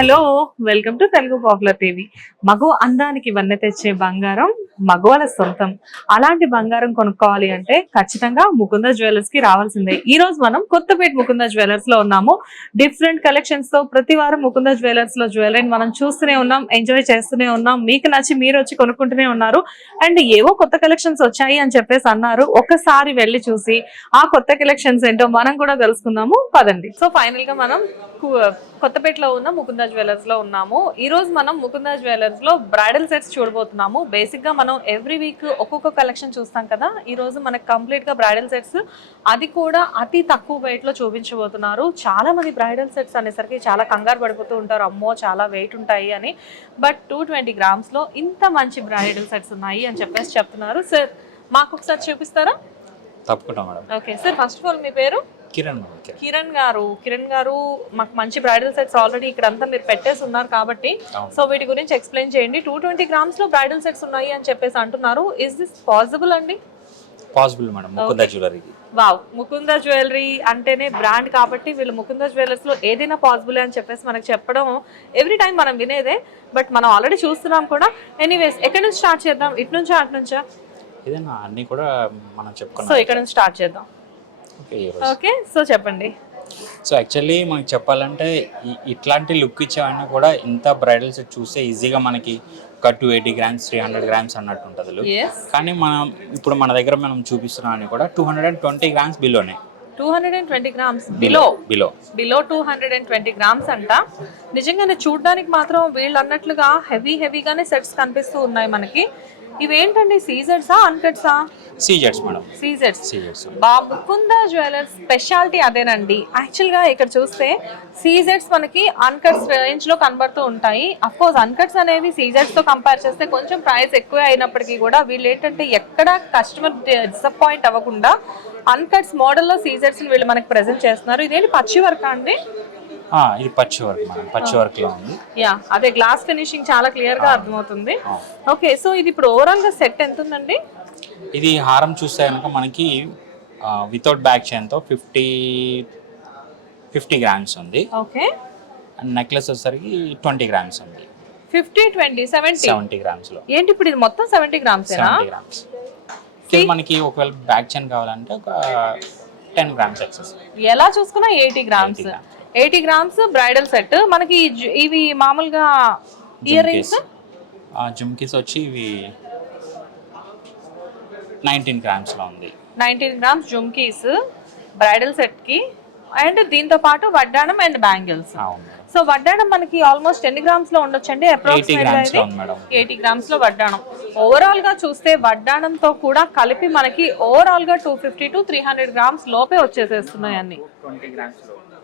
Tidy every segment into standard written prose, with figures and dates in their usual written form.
Hello, welcome to Telugu popular TV. మగ అందానికి వన్నె తెచ్చే బంగారం మగవాళ్ళ సొంతం. అలాంటి బంగారం కొనుక్కోవాలి అంటే ఖచ్చితంగా ముకుంద జ్యువెలర్స్ కి రావాల్సిందే. ఈ రోజు మనం కొత్తపేట ముకుంద జ్యువెలర్స్ లో ఉన్నాము. డిఫరెంట్ కలెక్షన్స్ తో ప్రతి వారం ముకుంద జ్యువెలర్స్ లో జ్యువెలరీని మనం చూస్తూనే ఉన్నాం, ఎంజాయ్ చేస్తూనే ఉన్నాం. మీకు నచ్చి మీరు వచ్చి కొనుక్కుంటూనే ఉన్నారు. అండ్ ఏవో కొత్త కలెక్షన్స్ వచ్చాయి అని చెప్పేసి అన్నారు. ఒకసారి వెళ్ళి చూసి ఆ కొత్త కలెక్షన్స్ ఏంటో మనం కూడా తెలుసుకుందాము, పదండి. సో ఫైనల్ గా మనం కొత్తపేటలో ఉన్న ముకుంద జ్యువెలర్స్ లో ఉన్నాము. ఈ రోజు మనం ముకుంద జ్యువెలర్స్ లో బ్రైడల్ సెట్స్ చూడబోతున్నాము. బేసిక్ గా మనం ఎవ్రీ వీక్ ఒక్కొక్క కలెక్షన్ చూస్తాం కదా. ఈ రోజు మనకి కంప్లీట్ గా బ్రైడల్ సెట్స్, అది కూడా అతి తక్కువ వెయిట్ లో చూపించబోతున్నారు. చాలా మంది బ్రైడల్ సెట్స్ అనేసరికి చాలా కంగారు పడిపోతూ ఉంటారు, అమ్మో చాలా వెయిట్ ఉంటాయి అని. బట్ 220 గ్రామ్స్ లో ఇంత మంచి బ్రైడల్ సెట్స్ ఉన్నాయి అని చెప్పేసి చెప్తున్నారు. సార్ మాకు ఒకసారి చూపిస్తారా? తప్పకుండా madam. Okay sir, first of all మీ పేరు? కిరణ్ గారు మాకు మంచి బ్రైడల్ సెట్స్ ఆల్రెడీ ఇక్కడ అంతా మీరు పెట్టేసి ఉన్నారు కాబట్టి సో వీటి గురించి ఎక్స్ప్లెయిన్ చేయండి. 220 గ్రామ్స్ లో బ్రైడల్ సెట్స్ ఉన్నాయి అని చెప్పేసి అంటున్నారు. ఇస్ దిస్ పాసిబుల్ అండి? Possible madam. Mukunda jewellery. Wow, Mukunda jewellery అంటేనే బ్రాండ్ కాబట్టి వీళ్ళు ముకుంద జ్యువెలర్స్ లో ఏదైనా పాసిబుల్ అని చెప్పేసి మనకు చెప్పడం ఎవ్రీ టైం మనం వినేదే. బట్ మనం ఆల్రెడీ చూస్తున్నాం కూడా. ఎనీవేస్, ఎక్కడి నుంచి స్టార్ట్ చేద్దాం? ఇటు నుంచా అటు నుంచా? ఏదైనా అన్ని కూడా మనం చెప్పుకున్నాం. సో ఇక్కడ నుంచి స్టార్ట్ చేద్దాం. ఓకే, సో చెప్పండి. సో యాక్చువల్లీ మనకి చెప్పాలంటే ఇట్లాంటి లుక్ ఇచ్చేవన్నీ కూడా ఇంత బ్రైడల్ సెట్ చూస్తే ఈజీగా మనకి ఒక 280 గ్రామ్స్ 300 గ్రామ్స్ అన్నట్టు ఉంటుంది. కానీ మనం ఇప్పుడు మన దగ్గర మనం చూపిస్తున్నాం అని కూడా 220 గ్రామ్స్ బిలోనే. 220 గ్రామ్స్ బిలో 220 గ్రామ్స్ అంట. నిజంగానే చూడడానికి మాత్రం వీళ్ళు అన్నట్లుగా హెవీగానే సెట్స్ కనిపిస్తూ ఉన్నాయి మనకి. ఇవేంటండి, సీజర్సా అన్కట్సా? సీజర్స్ మేడం. సీజర్స్. ముకుంద జ్యువెలర్స్ స్పెషాలిటీ అదేనండి. యాక్చువల్ గా ఇక్కడ చూస్తే సీజర్స్ మనకి అన్కట్స్ రేంజ్ లో కనబడుతూ ఉంటాయి. అఫ్ కోర్స్ అన్కట్స్ అనేవి సీజర్స్ తో కంపేర్ చేస్తే కొంచెం ప్రైస్ ఎక్కువ అయినప్పటికీ కూడా వీళ్ళు ఏంటంటే ఎక్కడ కస్టమర్ డిసప్పాయింట్ అవ్వకుండా అన్కట్స్ మోడల్లో సీజర్స్ వీళ్ళు మనకి ప్రెజెంట్ చేస్తున్నారు. ఇదేంటి, పచ్చి వర్క్ అండి? ఇది పచ్చి వర్క్ మేడం. పచ్చి వర్క్ లో ఉంది. యా, అదే గ్లాస్ ఫినిషింగ్ చాలా క్లియర్ గా అర్థమవుతుంది. ఓకే, సో ఇది ఇప్పుడు ఓవరాల్ గా సెట్ ఎంత ఉందండి? ఇది హారం చూస్తే కనుక మనకి వితౌట్ బ్యాక్ చైన్ తో 50 గ్రామ్స్ ఉంది. ఓకే, అండ్ నెక్లెస్ వచ్చేసరికి 20 గ్రామ్స్ ఉంది. 50, 20, 70 గ్రామ్స్ లో. ఏంటి ఇప్పుడు ఇది మొత్తం 70 గ్రామ్స్? 70 గ్రామ్స్. మనకి ఒకవేళ బ్యాక్ చైన్ కావాలంటే ఒక 10 గ్రామ్స్ ఎక్సెస్. ఎలా చూసుకున్నా 80 గ్రామ్స్. 80 గ్రామ్స్ బ్రైడల్ సెట్ మనకి. ఇవి మామూలుగా ఇయర్ రింగ్స్, జుమ్కీస్ వచ్చి ఇవి 19 గ్రామ్స్ లో ఉంది. 19 గ్రామ్స్ జుమ్కీస్ బ్రైడల్ సెట్ కి. అండ్ దీంతో పాటు వడ్డాణం అండ్ బ్యాంగిల్స్. సో వడ్డాణం మనకి ఆల్మోస్ట్ ఎన్ని గ్రామ్స్ లో ఉండొచ్చండి? అప్రాక్సిమేట్లీ 80 గ్రామ్స్ లో వడ్డాణం. ఓవరాల్ గా చూస్తే వడ్డాణంతో కూడా కలిపి మనకి ఓవరాల్ గా 250 to 300 గ్రామ్స్ లోపే వచ్చేసేస్తున్నాయి అన్ని.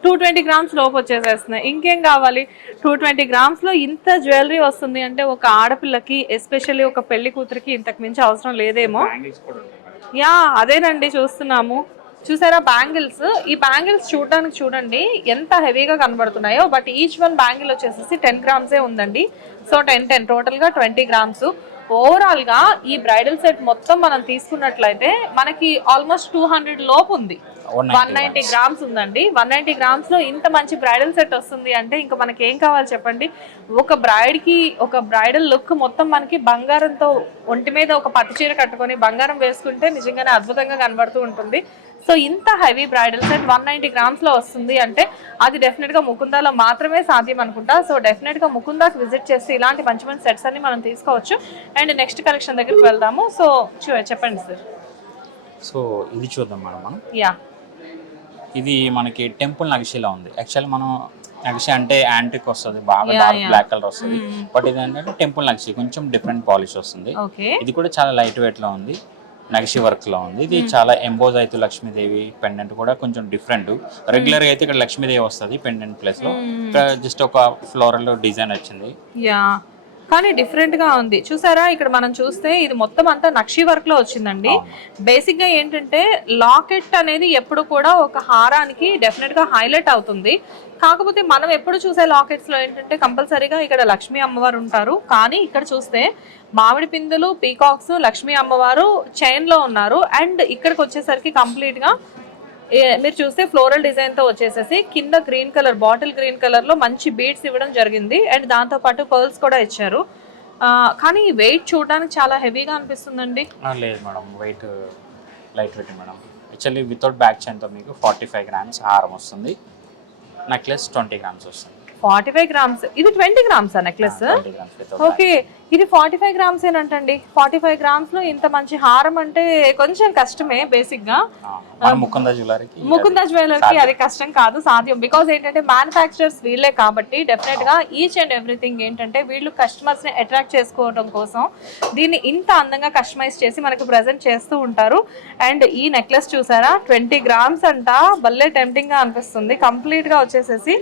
220 గ్రామ్స్ లోపు వచ్చేసేస్తున్నాయి. ఇంకేం కావాలి? 220 గ్రామ్స్ లో ఇంత జ్యువెలరీ వస్తుంది అంటే ఒక ఆడపిల్లకి, ఎస్పెషల్లీ ఒక పెళ్లి కూతురికి ఇంతకు మించి అవసరం లేదేమో. యా, అదేనండి చూస్తున్నాము. చూసారా బ్యాంగిల్స్? ఈ బ్యాంగిల్స్ చూడడానికి చూడండి ఎంత హెవీగా కనబడుతున్నాయో. బట్ ఈచ్ వన్ బ్యాంగిల్ వచ్చేసి 10 గ్రామ్సే ఉందండి. సో 10 టోటల్ గా 20 గ్రామ్స్. ఓవరాల్ గా ఈ బ్రైడల్ సెట్ మొత్తం మనం తీసుకున్నట్లయితే మనకి ఆల్మోస్ట్ 200 లోపు ఉంది. 190 గ్రామ్స్ ఉందండి. 190 గ్రామ్స్ లో ఇంత మంచి బ్రైడల్ సెట్ వస్తుంది అంటే ఇంకా మనకి ఏం కావాలి చెప్పండి? ఒక బ్రైడ్ కి ఒక బ్రైడల్ లుక్ మొత్తం మనకి బంగారంతో, ఒంటి మీద ఒక పట్టు చీర కట్టుకొని బంగారం వేసుకుంటే నిజంగానే అద్భుతంగా కనబడుతూ ఉంటుంది. సో ఇంత హెవీ బ్రైడల్ సెట్ 190 గ్రామ్స్ లో వస్తుంది అంటే అది డెఫినెట్ గా ముకుందాలో మాత్రమే సాధ్యం అనుకుంటా. సో డెఫినెట్ గా ముకుందాకి విజిట్ చేస్తే ఇలాంటి మంచి మంచి సెట్స్ అన్ని మనం తీసుకోవచ్చు. అండ్ నెక్స్ట్ కలెక్షన్ దగ్గరికి వెళ్దాము. సో చెప్పండి సార్. సో ఇది చూద్దాం మేడం మనం. యా, ఇది మనకి టెంపుల్ నగిషిలా ఉంది. యాక్చువల్లీ మనం నగిషి అంటే యాంటిక్ వస్తుంది, బాగా డార్క్ బ్లాక్ కలర్ వస్తుంది. బట్ ఇది ఏంటంటే టెంపుల్ నగిషి, కొంచెం డిఫరెంట్ పాలిష్ వస్తుంది. ఇది కూడా చాలా లైట్ వెయిట్ లో ఉంది, నగిషి వర్క్ లో ఉంది. ఇది చాలా ఎంబోజ్ అయితే లక్ష్మీదేవి పెండెంట్ కూడా కొంచెం డిఫరెంట్. రెగ్యులర్ గా అయితే ఇక్కడ లక్ష్మీదేవి వస్తుంది పెండెంట్ ప్లేస్ లో. జస్ట్ ఒక ఫ్లోరల్ డిజైన్ వచ్చింది. కానీ డిఫరెంట్ గా ఉంది. చూసారా, ఇక్కడ మనం చూస్తే ఇది మొత్తం అంతా నక్షి వర్క్ లో వచ్చిందండి. బేసిక్ గా ఏంటంటే లాకెట్ అనేది ఎప్పుడు కూడా ఒక హారానికి డెఫినెట్ గా హైలైట్ అవుతుంది. కాకపోతే మనం ఎప్పుడు చూసే లాకెట్స్ లో ఏంటంటే కంపల్సరీగా ఇక్కడ లక్ష్మీ అమ్మవారు ఉంటారు. కానీ ఇక్కడ చూస్తే మామిడి పిందులు, పీకాక్స్, లక్ష్మీ అమ్మవారు చైన్ లో ఉన్నారు. అండ్ ఇక్కడికి వచ్చేసరికి కంప్లీట్ గా మీరు చూస్తే ఫ్లోరల్ డిజైన్ తో వచ్చేసేసి కింద green colour, bottle green colour లో మంచి బీడ్స్ ఇవ్వడం జరిగింది. అండ్ దాంతో పాటు పర్ల్స్ కూడా ఇచ్చారు. కానీ వెయిట్ చూడడానికి చాలా హెవీగా అనిపిస్తుందండి. లేదు madam, weight light weight madam. Actually without back చైన్తో మీకు 45 గ్రామ్స్ హారం వస్తుంది. నెక్లెస్ 20 గ్రామ్స్ వస్తుంది. 45 గ్రామ్స్, ఇది 20 గ్రామ్స్ నెక్లెస్. ఓకే, ఇది 45 గ్రామ్స్ ఏనంటండి. 45 గ్రామ్స్ లో ఇంత మంచి హారం అంటే కొంచెం కష్టమే బేసిక్ గా. ముకుందా జ్యువెలర్కి అది కష్టం కాదు, సాధ్యం. బికాజ్ ఏంటంటే మ్యానుఫ్యాక్చరర్స్ వీళ్ళే కాబట్టి డెఫినెట్ గా ఈచ్ అండ్ ఎవ్రీథింగ్ ఏంటంటే వీళ్ళు కస్టమర్స్ ని అట్రాక్ట్ చేసుకోవడం కోసం దీన్ని ఇంత అందంగా కస్టమైజ్ చేసి మనకు ప్రెజెంట్ చేస్తూ ఉంటారు. అండ్ ఈ నెక్లెస్ చూసారా, 20 గ్రామ్స్ అంట. భలే టెంప్టింగ్ గా అనిపిస్తుంది. కంప్లీట్ గా వచ్చేసేసి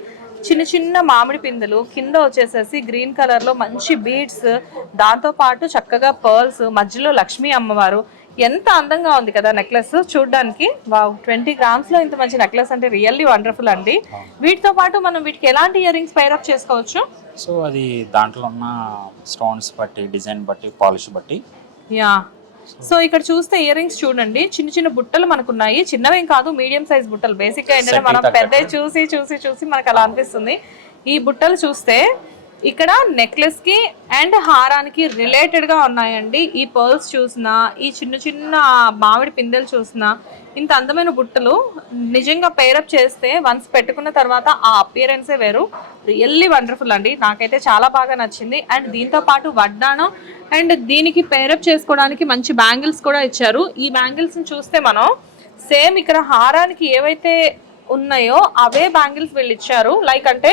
చిన్న చిన్న మామిడి పిందెలు, కింద వచ్చేసేసి గ్రీన్ కలర్ లో మంచి బీడ్స్, దాంతో పాటు చక్కగా పర్ల్స్, మధ్యలో లక్ష్మీ అమ్మవారు. ఎంత అందంగా ఉంది కదా నెక్లెస్ చూడడానికి. వావ్, 20 గ్రామ్స్ లో ఇంత మంచి నెక్లెస్ అంటే రియల్లీ వండర్ఫుల్ అండి. వీటితో పాటు మనం వీటికి ఎలాంటి ఇయర్ రింగ్స్ పైరప్ చేసుకోవచ్చు? సో అది దాంట్లో ఉన్న స్టోన్స్ బట్టి, డిజైన్ బట్టి, పాలిష్ బట్టి. యా, సో ఇక్కడ చూస్తే ఇయర్ రింగ్స్ చూడండి, చిన్న చిన్న బుట్టలు మనకున్నాయి. చిన్నవేం కాదు, మీడియం సైజ్ బుట్టలు. బేసిక్ గా ఏంటంటే మనం పెద్ద చూసి చూసి చూసి మనకు అలా అనిపిస్తుంది. ఈ బుట్టలు చూస్తే ఇక్కడ నెక్లెస్ కి అండ్ హారానికి రిలేటెడ్ గా ఉన్నాయండి. ఈ పర్ల్స్ చూసినా, ఈ చిన్న చిన్న మామిడి పిందెలు చూసినా, ఇంత అందమైన బుట్టలు నిజంగా పేరప్ చేస్తే వన్స్ పెట్టుకున్న తర్వాత ఆ అపియరెన్సే వేరు. రియల్లీ వండర్ఫుల్ అండి, నాకైతే చాలా బాగా నచ్చింది. అండ్ దీంతో పాటు వడ్డానం అండ్ దీనికి పేరప్ చేసుకోవడానికి మంచి బ్యాంగిల్స్ కూడా ఇచ్చారు. ఈ బ్యాంగిల్స్ ని చూస్తే మనం సేమ్ ఇక్కడ హారానికి ఏవైతే ఉన్నాయో అవే బ్యాంగిల్స్ వీళ్ళు ఇచ్చారు. లైక్ అంటే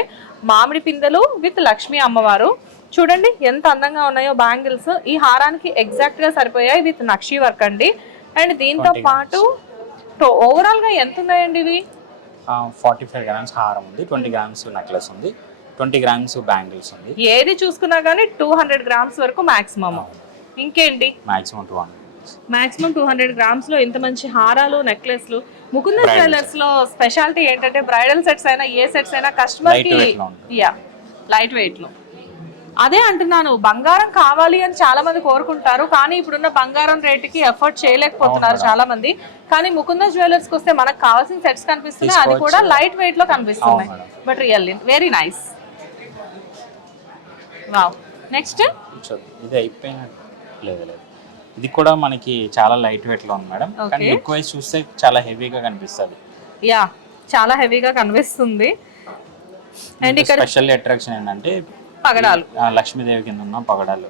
మామిడి పిందెలు విత్ లక్ష్మీ అమ్మవారు. చూడండి ఎంత అందంగా ఉన్నాయో బ్యాంగిల్స్. ఈ హారానికి ఎగ్జాక్ట్ గా సరిపోయాయి విత్ నక్షీ వర్క్ అండి. అండ్ దీంతో పాటు ఓవరాల్ గా ఎంత ఉన్నాయండి ఇవి? 45 గ్రామ్స్ హారం ఉంది, 20 గ్రామ్స్ నెక్లెస్ ఉంది, 20 గ్రామ్స్ బ్యాంగిల్స్ ఉంది. ఏది చూసుకున్నా గానీ 200 గ్రామ్స్ వరకు మాక్సిమం. ఇంకేంటి, మాక్సిమం 200 గ్రామ్స్ లో ఇంత మంచి హారాలు, నెక్లెస్లు. ముకుంద జ్యువెలర్స్ లో స్పెషాలిటీ ఏంటంటే బ్రైడల్ సెట్స్ అయినా ఏ సెట్స్ అయినా కస్టమర్ కి లైట్ వెయిట్ లో. అదే అంటున్నాను, బంగారం కావాలి అని చాలా మంది కోరుకుంటారు, కానీ ఇప్పుడున్న బంగారం రేటుకి ఎఫర్ట్ చేయలేకపోతున్నారు చాలా మంది. కానీ ముకుంద జ్యువెలర్స్ కి వస్తే మనకు కావాల్సిన సెట్స్ కనిపిస్తున్నాయి, అది కూడా లైట్ వెయిట్ లో కనిపిస్తున్నాయి. But really very nice. Wow, next ఇది అయిపోయినట్లేదు. ఇది కూడా మనకి చాలా లైట్ వెయిట్ లో ఉంది మేడం, కానీ లుక్ వైస్ చూస్తే చాలా హెవీగా కనిపిస్తుంది. యా, చాలా హెవీగా కనిపిస్తుంది. అండ్ ఇక్కడ స్పెషల్ అట్రాక్షన్ ఏంటంటే పగడాలు, లక్ష్మీదేవి కింద ఉన్న పగడాలు.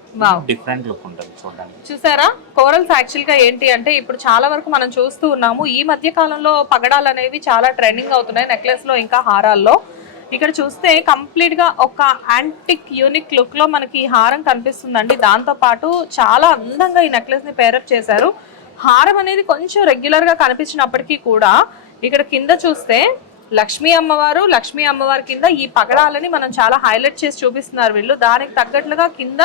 డిఫరెంట్ లుక్ ఉంటుంది చూడడానికి. చూసారా, కోరల్స్ యాక్చువల్ గా ఏంటి అంటే ఇప్పుడు చాలా వరకు మనం చూస్తూ ఉన్నాము. ఈ మధ్య కాలంలో పగడాలు అనేవి చాలా ట్రెండింగ్ అవుతున్నాయి నెక్లెస్ లో ఇంకా హారాల్లో. ఇక్కడ చూస్తే కంప్లీట్ గా ఒక యాంటిక్ యూనిక్ లుక్ లో మనకి ఈ హారం కనిపిస్తుందండి. దాంతో పాటు చాలా అందంగా ఈ నెక్లెస్ ని పేరప్ చేశారు. హారం అనేది కొంచెం రెగ్యులర్ గా కనిపించినప్పటికీ కూడా ఇక్కడ కింద చూస్తే లక్ష్మీ అమ్మవారి కింద ఈ పగడాలని మనం చాలా హైలైట్ చేసి చూపిస్తున్నారు వీళ్ళు. దానికి తగ్గట్లుగా కింద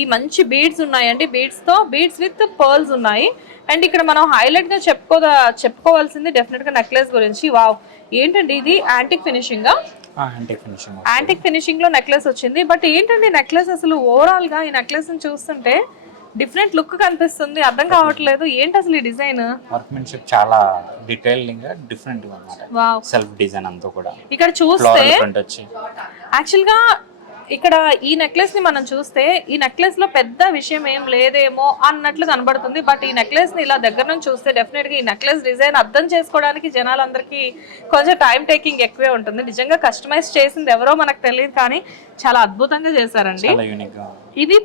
ఈ మంచి బీడ్స్ ఉన్నాయండి. బీడ్స్ విత్ పర్ల్స్ ఉన్నాయి. అండ్ ఇక్కడ మనం హైలైట్ గా చెప్పుకోవాల్సింది డెఫినెట్ గా నెక్లెస్ గురించి. వావ్, ఏంటండి ఇది యాంటిక్ ఫినిషింగ్ యాంటిక్ ఫినిషింగ్ లో నెక్లెస్ వచ్చింది. బట్ ఏంటండి నెక్లెస్ అసలు ఓవరాల్ గా ఈ నెక్లెస్ ని చూస్తుంటే డిఫరెంట్ లుక్ కనిపిస్తుంది. అర్థం కావట్లేదు ఏంటి అసలు ఈ డిజైన్. వర్క్మెన్షిప్ చాలా డీటెయిలింగ్ గా డిఫరెంట్ గా అన్నమాట. సెల్ఫ్ డిజైన్ అంతా కూడా ఇక్కడ చూస్తే యాక్చువల్ గా ఇక్కడ ఈ నెక్లెస్ ని మనం చూస్తే ఈ నెక్లెస్ లో పెద్ద విషయం ఏం లేదేమో అన్నట్లు కనబడుతుంది. బట్ ఈ నెక్లెస్ ని ఇలా దగ్గర నుంచి చూస్తే డెఫినెట్ గా ఈ నెక్లెస్ డిజైన్ అర్థం చేసుకోవడానికి జనాలందరికీ కొంచెం టైం టేకింగ్ ఎక్కువే ఉంటుంది. నిజంగా కస్టమైజ్ చేసింది ఎవరో మనకు తెలియదు, కానీ చాలా అద్భుతంగా చేశారండి. ఇవి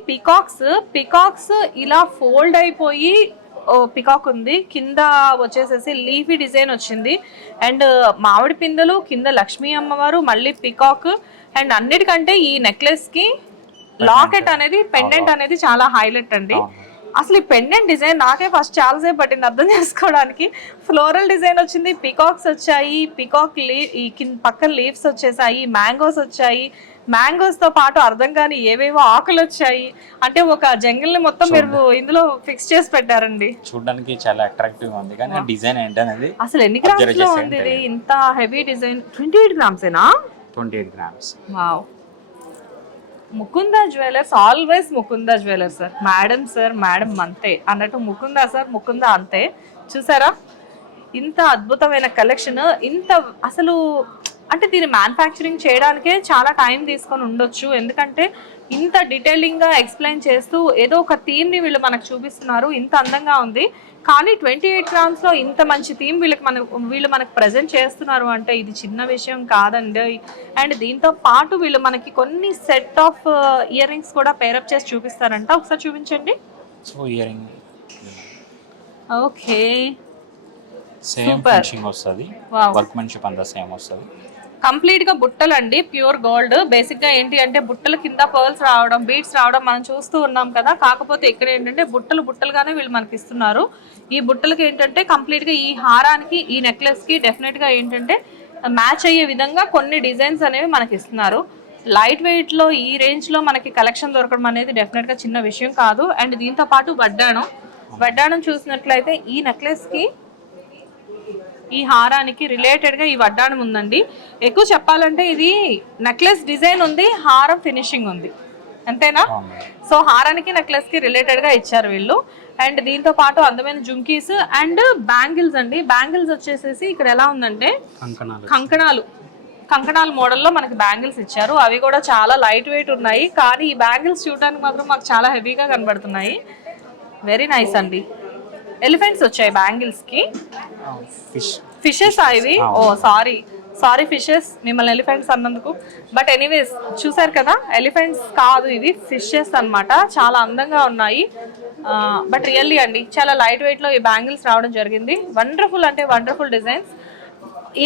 పికాక్స్ ఇలా ఫోల్డ్ అయిపోయి పికాక్ ఉంది, కింద వచ్చేసేసి లీఫీ డిజైన్ వచ్చింది. అండ్ మామిడి పిందెలు, కింద లక్ష్మీ అమ్మవారు, మళ్ళీ పికాక్. అండ్ అన్నిటికంటే ఈ నెక్లెస్ కి లాకెట్ అనేది, పెండెంట్ అనేది చాలా హైలైట్ అండి. అసలు ఈ పెండెంట్ డిజైన్ నాకే ఫస్ట్ చాలాసేపు పట్టింది అర్థం చేసుకోవడానికి. ఫ్లోరల్ డిజైన్ వచ్చింది, పికాక్స్ వచ్చాయి, ఈ పక్కన లీవ్స్ వచ్చేసాయి, మ్యాంగోస్ వచ్చాయి. మ్యాంగోస్ తో పాటు అర్థం కాని ఏవేవో ఆకులు వచ్చాయి. అంటే ఒక జంగిల్ ని మొత్తం మీరు ఇందులో ఫిక్స్ చేసి పెట్టారండి. చూడడానికి చాలా అట్రాక్టివ్ ఉంది, కానీ డిజైన్ ఏంటనేది అసలు ఎన్ని గ్రామ్స్ లో ఉంది ఇది? ఇంత హెవీ డిజైన్ 28 గ్రామ్స్ ఏనా? 28 grams. Wow, Mukunda jewellers always Mukunda jewellers sir. Madam అంతే అన్నట్టు ముకుంద సార్, ముకుంద అంతే. చూసారా ఇంత అద్భుతమైన కలెక్షన్, ఇంత అసలు అంటే దీన్ని మ్యానుఫ్యాక్చరింగ్ చేయడానికే చాలా టైం తీసుకొని ఉండొచ్చు. ఎందుకంటే ఇంత డీటెయిలింగ్గా ఎక్స్ప్లెయిన్ చేస్తూ ఏదో ఒక థీమ్ని వీళ్ళు మనకు చూపిస్తున్నారు. ఇంత అందంగా ఉంది. కానీ 28 గ్రామ్స్లో ఇంత మంచి థీమ్ వీళ్ళు మనకు ప్రజెంట్ చేస్తున్నారు అంటే ఇది చిన్న విషయం కాదండి. అండ్ దీంతో పాటు వీళ్ళు మనకి కొన్ని సెట్ ఆఫ్ ఇయర్ రింగ్స్ కూడా పేరప్ చేసి చూపిస్తారంట. ఒకసారి చూపించండి. So ear ring okay, same finishing వస్తుంది, వర్క్మెన్షిప్ అంతా సేమ్ వస్తుంది. కంప్లీట్ గా బుట్టలు అండి, ప్యూర్ గోల్డ్. బేసిక్ గా ఏంటి అంటే బుట్టల కింద పర్ల్స్ రావడం, బీడ్స్ రావడం మనం చూస్తూ ఉన్నాం కదా. కాకపోతే ఇక్కడ ఏంటంటే బుట్టలుగానే వీళ్ళు మనకి ఇస్తున్నారు. ఈ బుట్టలకి ఏంటంటే కంప్లీట్ గా ఈ హారానికి, ఈ నెక్లెస్ కి డెఫినెట్ గా ఏంటంటే మ్యాచ్ అయ్యే విధంగా కొన్ని డిజైన్స్ అనేవి మనకి ఇస్తున్నారు. లైట్ వెయిట్ లో ఈ రేంజ్ లో మనకి కలెక్షన్ దొరకడం అనేది డెఫినెట్ గా చిన్న విషయం కాదు. అండ్ దీంతో పాటు వడ్డాణం చూసినట్లయితే ఈ నెక్లెస్ కి, ఈ హారానికి రిలేటెడ్ గా ఈ వడ్డాణం ఉందండి. ఎక్కువ చెప్పాలంటే ఇది నెక్లెస్ డిజైన్ ఉంది, హారం ఫినిషింగ్ ఉంది, అంతేనా? సో హారానికి నెక్లెస్ కి రిలేటెడ్ గా ఇచ్చారు వీళ్ళు. అండ్ దీంతో పాటు అందమైన జుంకీస్ అండ్ బ్యాంగిల్స్ అండి. బ్యాంగిల్స్ వచ్చేసేసి ఇక్కడ ఎలా ఉందంటే కంకణాలు మోడల్లో మనకి బ్యాంగిల్స్ ఇచ్చారు. అవి కూడా చాలా లైట్ వెయిట్ ఉన్నాయి. కానీ ఈ బ్యాంగిల్స్ చూడడానికి మాత్రం మాకు చాలా హెవీగా కనబడుతున్నాయి. వెరీ నైస్ అండి. ఎలిఫెంట్స్ వచ్చాయి బ్యాంగిల్స్ కి. ఫిషెస్ ఇవి. ఓ సారీ ఫిషెస్, మిమ్మల్ని ఎలిఫెంట్స్ అన్నందుకు. బట్ ఎనీవేస్ చూసారు కదా, ఎలిఫెంట్స్ కాదు ఇవి, ఫిషెస్ అన్నమాట. చాలా అందంగా ఉన్నాయి. బట్ రియల్లీ అండి చాలా లైట్ వెయిట్ లో ఈ బ్యాంగిల్స్ రావడం జరిగింది. వండర్ఫుల్ అంటే వండర్ఫుల్ డిజైన్స్.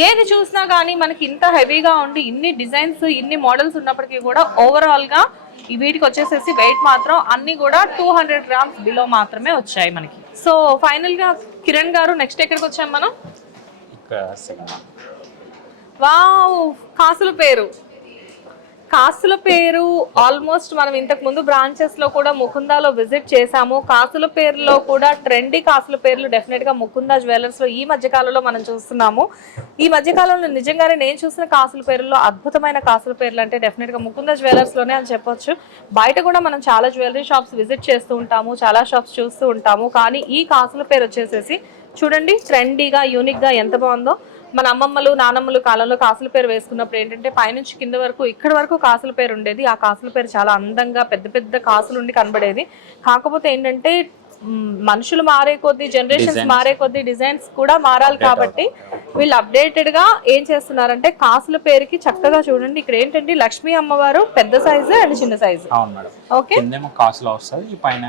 ఏది చూసినా కానీ మనకి ఇంత హెవీగా ఉండి ఇన్ని డిజైన్స్, ఇన్ని మోడల్స్ ఉన్నప్పటికీ కూడా ఓవరాల్ గా ఈ వీటికి వచ్చేసేసి వెయిట్ మాత్రం అన్ని కూడా 200 గ్రామ్స్ బిలో మాత్రమే వచ్చాయి మనకి. సో ఫైనల్ గా కిరణ్ గారు నెక్స్ట్ ఎక్కడికి వచ్చాం మనం? వావ్, కాసుల పేరు ఆల్మోస్ట్ మనం ఇంతకు ముందు బ్రాంచెస్ లో కూడా ముకుందాలో విజిట్ చేసాము. కాసుల పేరులో కూడా ట్రెండీ కాసుల పేర్లు డెఫినెట్ గా ముకుందా జ్యువెలర్స్ లో ఈ మధ్య కాలంలో మనం చూస్తున్నాము. ఈ మధ్య కాలంలో నిజంగానే నేను చూసిన కాసుల పేర్లలో అద్భుతమైన కాసుల పేర్లు అంటే డెఫినెట్ గా ముకుందా జ్యువెలర్స్ లోనే అని చెప్పొచ్చు. బయట కూడా మనం చాలా జ్యువెలరీ షాప్స్ విజిట్ చేస్తూ ఉంటాము, చాలా షాప్స్ చూస్తూ ఉంటాము. కానీ ఈ కాసుల పేరు వచ్చేసేసి చూడండి, ట్రెండీగా యూనిక్ గా ఎంత బాగుందో. మన అమ్మమ్మలు నానమ్మలు కాలంలో కాసుల పేరు వేసుకున్నప్పుడు ఏంటంటే పైనుంచి కింద వరకు ఇక్కడ వరకు కాసుల పేరు ఉండేది. ఆ కాసుల పేరు చాలా అందంగా పెద్ద పెద్ద కాసులు ఉండి కనబడేది. కాకపోతే ఏంటంటే మనుషులు మారే కొద్దీ, జనరేషన్స్ మారే కొద్దీ డిజైన్స్ కూడా మారాలి. కాబట్టి వీళ్ళు అప్డేటెడ్ గా ఏం చేస్తున్నారంటే కాసుల పేరుకి చక్కగా చూడండి, ఇక్కడ ఏంటంటే లక్ష్మీ అమ్మవారు పెద్ద సైజు అండ్ చిన్న సైజు. ఓకే, కాసులో వస్తుంది, పైన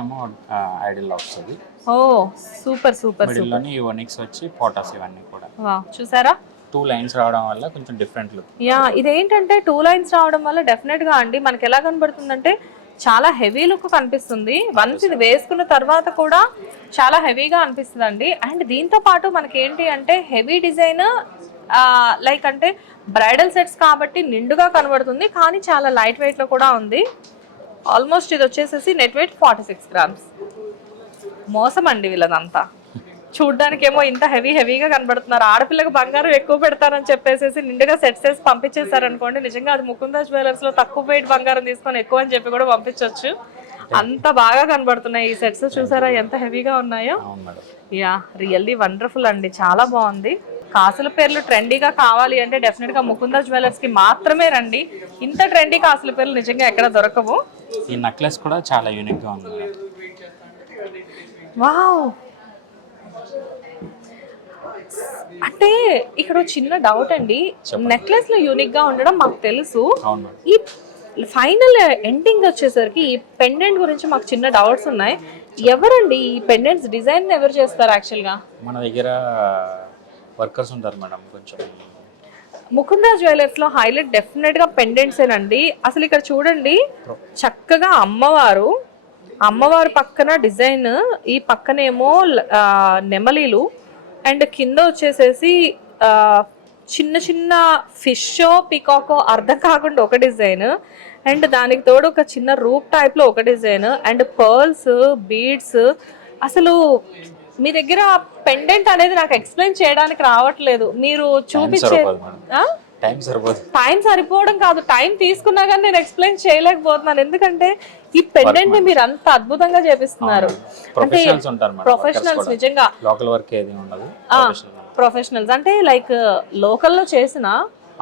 ఐడిల్ వస్తుంది. ఓ సూపర్ సూపర్ సూపర్. యూనిక్స్ వచ్చి పోటాస్ ఇవన్నీ కూడా. వావ్, చూసారా 2 లైన్స్ రావడం వల్ల కొంచెం డిఫరెంట్ లుక్. యా, ఇదేంటంటే 2 లైన్స్ రావడం వల్ల డెఫినెట్ గా అండి మనకి ఎలా కనబడుతుందంటే చాలా హెవీ లుక్ కనిపిస్తుంది. వన్స్ ఇది వేసుకున్న తర్వాత కూడా చాలా హెవీగా అనిపిస్తుంది అండి. అండ్ దీంతో పాటు మనకి ఏంటి అంటే హెవీ డిజైన్, లైక్ అంటే బ్రైడల్ సెట్స్ కాబట్టి నిండుగా కనబడుతుంది, కానీ చాలా లైట్ వెయిట్ లో కూడా ఉంది. ఆల్మోస్ట్ ఇది వచ్చేసేసి నెట్ వెయిట్ 46 గ్రామ్స్. మోసం అండి వీళ్ళదంతా. చూడ్డానికేమో ఇంత హెవీగా కనబడుతున్నారు. ఆడపిల్లకి బంగారం ఎక్కువ పెడతారని చెప్పేసి నిండుగా సెట్స్ వేసి పంపించేశారనుకోండి, నిజంగా అది ముకుందా జ్యువెలర్స్ లో తక్కువ వెయిట్ బంగారం తీసుకొని ఎక్కువ అని చెప్పి కూడా పంపించవచ్చు. అంత బాగా కనబడుతున్నాయి ఈ సెట్స్. చూసారా ఎంత హెవీగా ఉన్నాయో? యా, రియల్లీ వండర్ఫుల్ అండి, చాలా బాగుంది. కాసుల పేర్లు ట్రెండీగా కావాలి అంటే డెఫినెట్ గా ముకుందా జ్యువెలర్స్ కి మాత్రమే రండి. ఇంత ట్రెండీ కాసుల పేర్లు నిజంగా ఎక్కడ దొరకవు. ఈ నెక్లెస్ కూడా చాలా యూనిక్ గా ఉంది. వావ్, అంటే ఇక్కడ చిన్న డౌట్ అండి. నెక్లెస్ లో యూనిక్ గా ఉండడం మాకు తెలుసు. ఈ ఫైనల్ ఎండింగ్ వచ్చేసరికి ఈ పెండెంట్ గురించి మాకు చిన్న డౌట్స్ ఉన్నాయి. ఎవరండి ఈ పెండెంట్స్ డిజైన్ ఎవరు చేస్తారు? యాక్చువల్ గా మన దగ్గర వర్కర్స్ ఉంటారు మేడం. కొంచెం ముకుందా జ్యువెలర్స్ లో హైలైట్ డెఫినెట్ గా పెండెంట్స్ ఏనండి. అసలు ఇక్కడ చూడండి, చక్కగా అమ్మవారు పక్కన డిజైన్, ఈ పక్కనేమో నెమలీలు, అండ్ కింద వచ్చేసేసి చిన్న చిన్న ఫిష్ పికాకో అర్థం కాకుండా ఒక డిజైన్, అండ్ దానికి తోడు ఒక చిన్న రూప్ టైప్ లో ఒక డిజైన్, అండ్ పర్ల్స్, బీడ్స్. అసలు మీ దగ్గర పెండెంట్ అనేది నాకు ఎక్స్ప్లెయిన్ చేయడానికి రావట్లేదు. మీరు చూపించే టైం సరిపోవడం కాదు, టైం తీసుకున్నా కానీ నేను ఎక్స్ప్లెయిన్ చేయలేకపోతున్నాను. ఎందుకంటే ఈ పెండెంట్ ని మీరు అంత అద్భుతంగా చేపిస్తున్నారు. అంటే ప్రొఫెషనల్స్ నిజంగా. లోకల్ వర్క్ ఏది ఉండదు. ప్రొఫెషనల్స్ అంటే లైక్ లోకల్లో చేసిన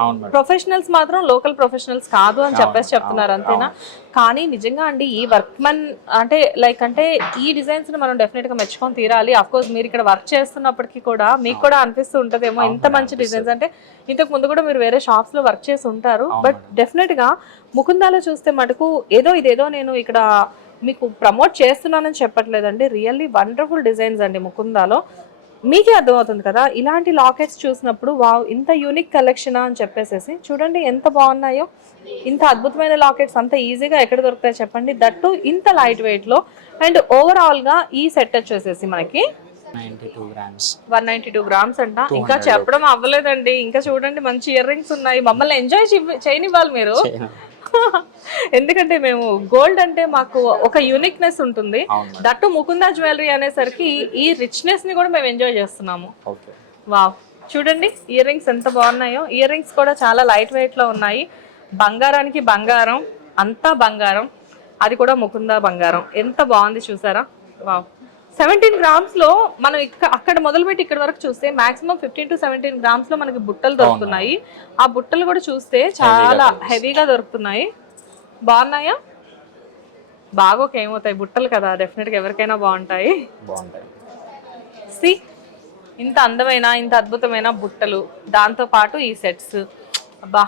అవును మేడం. ప్రొఫెషనల్స్ మాత్రం లోకల్ ప్రొఫెషనల్స్ కాదు అని చెప్పేసి చెప్తున్నారు అంతేనా? కానీ నిజంగా అండి ఈ వర్క్మెన్ అంటే లైక్ అంటే ఈ డిజైన్స్ ని మనం డెఫినెట్ గా మెచ్చుకొని తీరాలి. అఫ్ కోర్స్ మీరు ఇక్కడ వర్క్ చేస్తున్నప్పటికీ కూడా మీకు కూడా అనిపిస్తూ ఉంటదేమో ఇంత మంచి డిజైన్స్ అంటే ఇంతకు ముందు కూడా మీరు వేరే షాప్స్ లో వర్క్ చేసి ఉంటారు. బట్ డెఫినెట్ గా ముకుందాలో చూస్తే మటుకు ఇదేదో నేను ఇక్కడ మీకు ప్రమోట్ చేస్తున్నానని చెప్పట్లేదండి. రియల్లీ వండర్ఫుల్ డిజైన్స్ అండి ముకుందాలో. మీకే అర్థమవుతుంది కదా ఇలాంటి లాకెట్స్ చూసినప్పుడు వావ్ ఇంత యూనిక్ కలెక్షన్ అని చెప్పేసి. చూడండి ఎంత బాగున్నాయో. ఇంత అద్భుతమైన లాకెట్స్ అంత ఈజీగా ఎక్కడ దొరుకుతాయి చెప్పండి, దట్టు ఇంత లైట్ వెయిట్ లో. అండ్ ఓవరాల్ గా ఈ సెట్ వచ్చేసేసి మనకి 192 గ్రామ్స్ అంట. ఇంకా చెప్పడం అవ్వలేదండి, ఇంకా చూడండి మంచి ఇయర్ రింగ్స్ ఉన్నాయి. మమ్మల్ని ఎంజాయ్ చేయనివ్వాలి మీరు. ఎందుకంటే మేము గోల్డ్ అంటే మాకు ఒక యూనిక్నెస్ ఉంటుంది, దట్టు ముకుందా జ్యువెలరీ అనేసరికి ఈ రిచ్నెస్ ని కూడా మేము ఎంజాయ్ చేస్తున్నాము. వావ్ చూడండి ఇయర్ రింగ్స్ ఎంత బాగున్నాయో. ఇయర్ రింగ్స్ కూడా చాలా లైట్ వెయిట్ లో ఉన్నాయి. బంగారానికి బంగారం, అంతా బంగారం, అది కూడా ముకుందా బంగారం. ఎంత బాగుంది చూసారా. వావ్ 17 గ్రామ్స్ లో మనం అక్కడ మొదలుపెట్టి ఇక్కడ వరకు చూస్తే మాక్సిమం 15 to 17 గ్రామ్స్ లో మనకి బుట్టలు దొరుకుతున్నాయి. ఆ బుట్టలు కూడా చూస్తే చాలా హెవీగా దొరుకుతున్నాయి. బాగున్నాయా? బాగోక ఏమవుతాయి బుట్టలు కదా, డెఫినెట్ గా ఎవరికైనా బాగుంటాయి. సి ఇంత అందమైన ఇంత అద్భుతమైన బుట్టలు, దాంతో పాటు ఈ సెట్స్. అబ్బా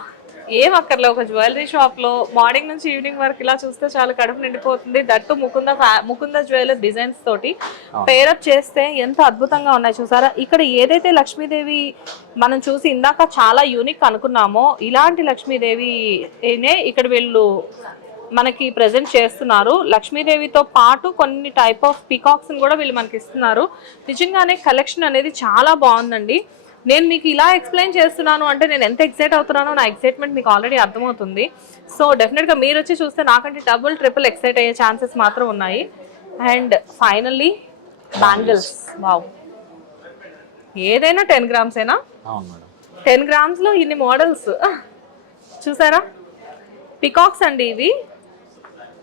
ఏం అక్కర్లే, ఒక జ్యువెలరీ షాప్ లో మార్నింగ్ నుంచి ఈవినింగ్ వరకు ఇలా చూస్తే చాలా కడుపు నిండిపోతుంది. దట్టు ముకుందా జ్యువెలరీ డిజైన్స్ తోటి పేరప్ చేస్తే ఎంత అద్భుతంగా ఉన్నాయి చూసారా. ఇక్కడ ఏదైతే లక్ష్మీదేవి మనం చూసి ఇందాక చాలా యూనిక్ అనుకున్నామో ఇలాంటి లక్ష్మీదేవి ఇక్కడ వీళ్ళు మనకి ప్రెజెంట్ చేస్తున్నారు. లక్ష్మీదేవితో పాటు కొన్ని టైప్ ఆఫ్ పీకాక్స్ కూడా వీళ్ళు మనకి ఇస్తున్నారు. నిజంగానే కలెక్షన్ అనేది చాలా బాగుందండి. నేను మీకు ఇలా ఎక్స్ప్లెయిన్ చేస్తున్నాను అంటే నేను ఎంత ఎక్సైట్ అవుతున్నానో నా ఎక్సైట్మెంట్ మీకు ఆల్రెడీ అర్థమవుతుంది. సో డెఫినెట్గా మీరు వచ్చి చూస్తే నాకంటే డబుల్ ట్రిపుల్ ఎక్సైట్ అయ్యే ఛాన్సెస్ మాత్రం ఉన్నాయి. And finally bangles. వావ్ ఏదైనా 10 గ్రామ్స్ ఏనా? 10 గ్రామ్స్లో ఇన్ని మోడల్స్ చూసారా. పికాక్స్ అండి ఇవి.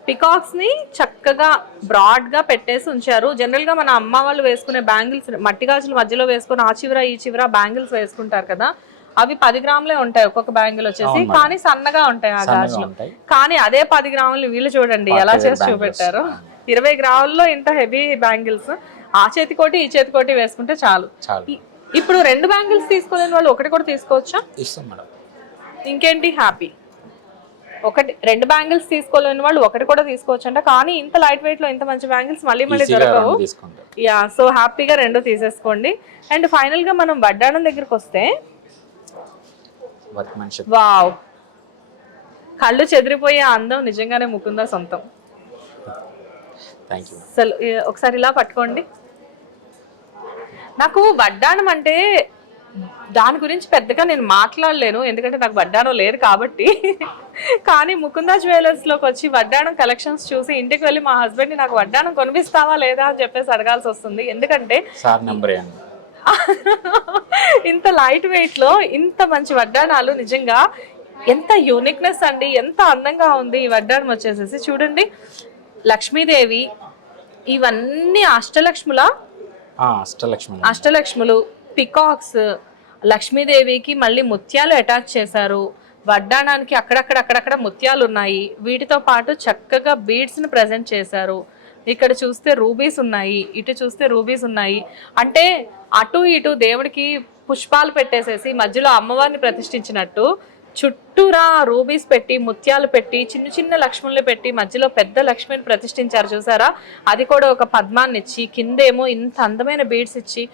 పికాక్స్ ని చక్కగా బ్రాడ్ గా పెట్టేసి ఉంచారు. జనరల్ గా మన అమ్మ వాళ్ళు వేసుకునే బ్యాంగిల్స్ మట్టి గాజుల మధ్యలో వేసుకుని ఆ చివర ఈ చివర బ్యాంగిల్స్ వేసుకుంటారు కదా, అవి 10 గ్రాములే ఉంటాయి ఒక్కొక్క బ్యాంగిల్ వచ్చేసి, కానీ సన్నగా ఉంటాయి ఆ గాజులు. కానీ అదే 10 గ్రాములు వీళ్ళు చూడండి ఎలా చేసి చూపెట్టారు. 20 గ్రాముల్లో ఇంత హెవీ బ్యాంగిల్స్. ఆ చేతికోటి ఈ చేతికోటి వేసుకుంటే చాలు. ఇప్పుడు 2 బ్యాంగిల్స్ తీసుకోలేని వాళ్ళు ఒకటి కూడా తీసుకోవచ్చా? ఇంకేంటి హ్యాపీ. 2 బ్యాంగిల్స్ తీసుకోలేని వాళ్ళు ఒకటి కూడా తీసుకోవచ్చు అంట. కానీ ఇంత లైట్ వెయిట్ లో ఇంత మంచి బ్యాంగిల్స్ మళ్ళీ దొరకవు. యా సో హ్యాపీగా 2 తీసేసుకోండి. అండ్ ఫైనల్ గా మనం వడ్డాణం దగ్గరికి వస్తే వావ్ కళ్ళు చెదిరిపోయే అందం నిజంగానే ముకుందా సొంతం. అసలు ఒకసారి ఇలా పట్టుకోండి. నాకు వడ్డాణం అంటే దాని గురించి పెద్దగా నేను మాట్లాడలేను, ఎందుకంటే నాకు వడ్డాణం లేదు కాబట్టి. కానీ ముకుందా జ్యువెలర్స్ లోకి వచ్చి వడ్డాణం కలెక్షన్స్ చూసి ఇంటికి వెళ్ళి మా హస్బెండ్ ని నాకు వడ్డాణం కొనిపిస్తావా లేదా అని చెప్పేసి అడగాల్సి వస్తుంది. ఎందుకంటే ఇంత లైట్ వెయిట్ లో ఇంత మంచి వడ్డాణాలు నిజంగా ఎంత యూనిక్నెస్ అండి, ఎంత అందంగా ఉంది ఈ వడ్డాణం వచ్చేసేసి. చూడండి లక్ష్మీదేవి, ఇవన్నీ అష్టలక్ష్ములు, పికాక్స్, లక్ష్మీదేవికి మళ్ళీ ముత్యాలు అటాచ్ చేశారు. వడ్డాణానికి అక్కడక్కడ ముత్యాలు ఉన్నాయి. వీటితో పాటు చక్కగా బీడ్స్ ని ప్రజెంట్ చేశారు. ఇక్కడ చూస్తే రూబీస్ ఉన్నాయి, ఇటు చూస్తే రూబీస్ ఉన్నాయి. అంటే అటు ఇటు దేవుడికి పుష్పాలు పెట్టేసేసి మధ్యలో అమ్మవారిని ప్రతిష్ఠించినట్టు చుట్టూరా రూబీస్ పెట్టి ముత్యాలు పెట్టి చిన్న చిన్న లక్ష్ముల్ని పెట్టి మధ్యలో పెద్ద లక్ష్మిని ప్రతిష్ఠించారు చూసారా. అది కూడా ఒక పద్మాన్ని ఇచ్చి కిందేమో ఇంత అందమైన బీడ్స్ ఇచ్చి,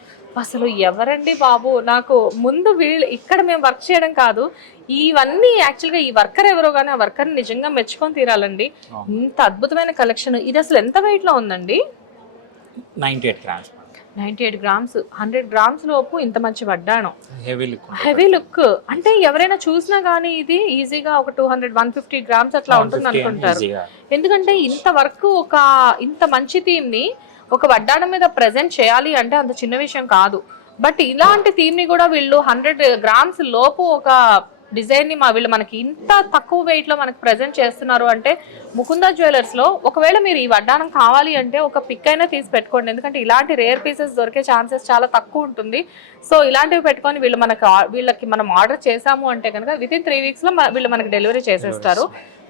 అసలు ఎవరండి బాబు. నాకు ముందు ఇక్కడ మేము వర్క్ చేయడం కాదు, ఇవన్నీ యాక్చువల్గా ఈ వర్కర్ ఎవరో కానీ ఆ వర్కర్ని నిజంగా మెచ్చుకొని తీరాలండి. ఇంత అద్భుతమైన కలెక్షన్. ఇది అసలు ఎంత వెయిట్ లో ఉందండి? 98 గ్రామ్స్. 100 గ్రామ్స్ లోపు ఇంత మంచి వడ్డాణం, హెవీ లుక్. అంటే ఎవరైనా చూసినా కానీ ఇది ఈజీగా ఒక 200-150 గ్రామ్స్ అట్లా ఉంటుంది అనుకుంటారు. ఎందుకంటే ఇంత వరకు ఇంత మంచి థీమ్ ని ఒక వడ్డాణం మీద ప్రెజెంట్ చేయాలి అంటే అంత చిన్న విషయం కాదు. బట్ ఇలాంటి థీమ్ ని కూడా వీళ్ళు 100 గ్రామ్స్ లోపు ఒక డిజైన్ ని వీళ్ళు మనకి ఇంత తక్కువ వెయిట్ లో మనకి ప్రెజెంట్ చేస్తున్నారు అంటే ముకుంద జ్యువెలర్స్ లో ఒకవేళ మీరు ఈ వడ్డానం కావాలి అంటే ఒక పిక్ అయినా తీసి పెట్టుకోండి, ఎందుకంటే ఇలాంటి రేర్ పీసెస్ దొరికే ఛాన్సెస్ చాలా తక్కువ ఉంటుంది. సో ఇలాంటివి పెట్టుకొని వీళ్ళకి మనం ఆర్డర్ చేసాము అంటే కనుక విత్ ఇన్ 3 weeks లో వీళ్ళు మనకి డెలివరీ చేసేస్తారు.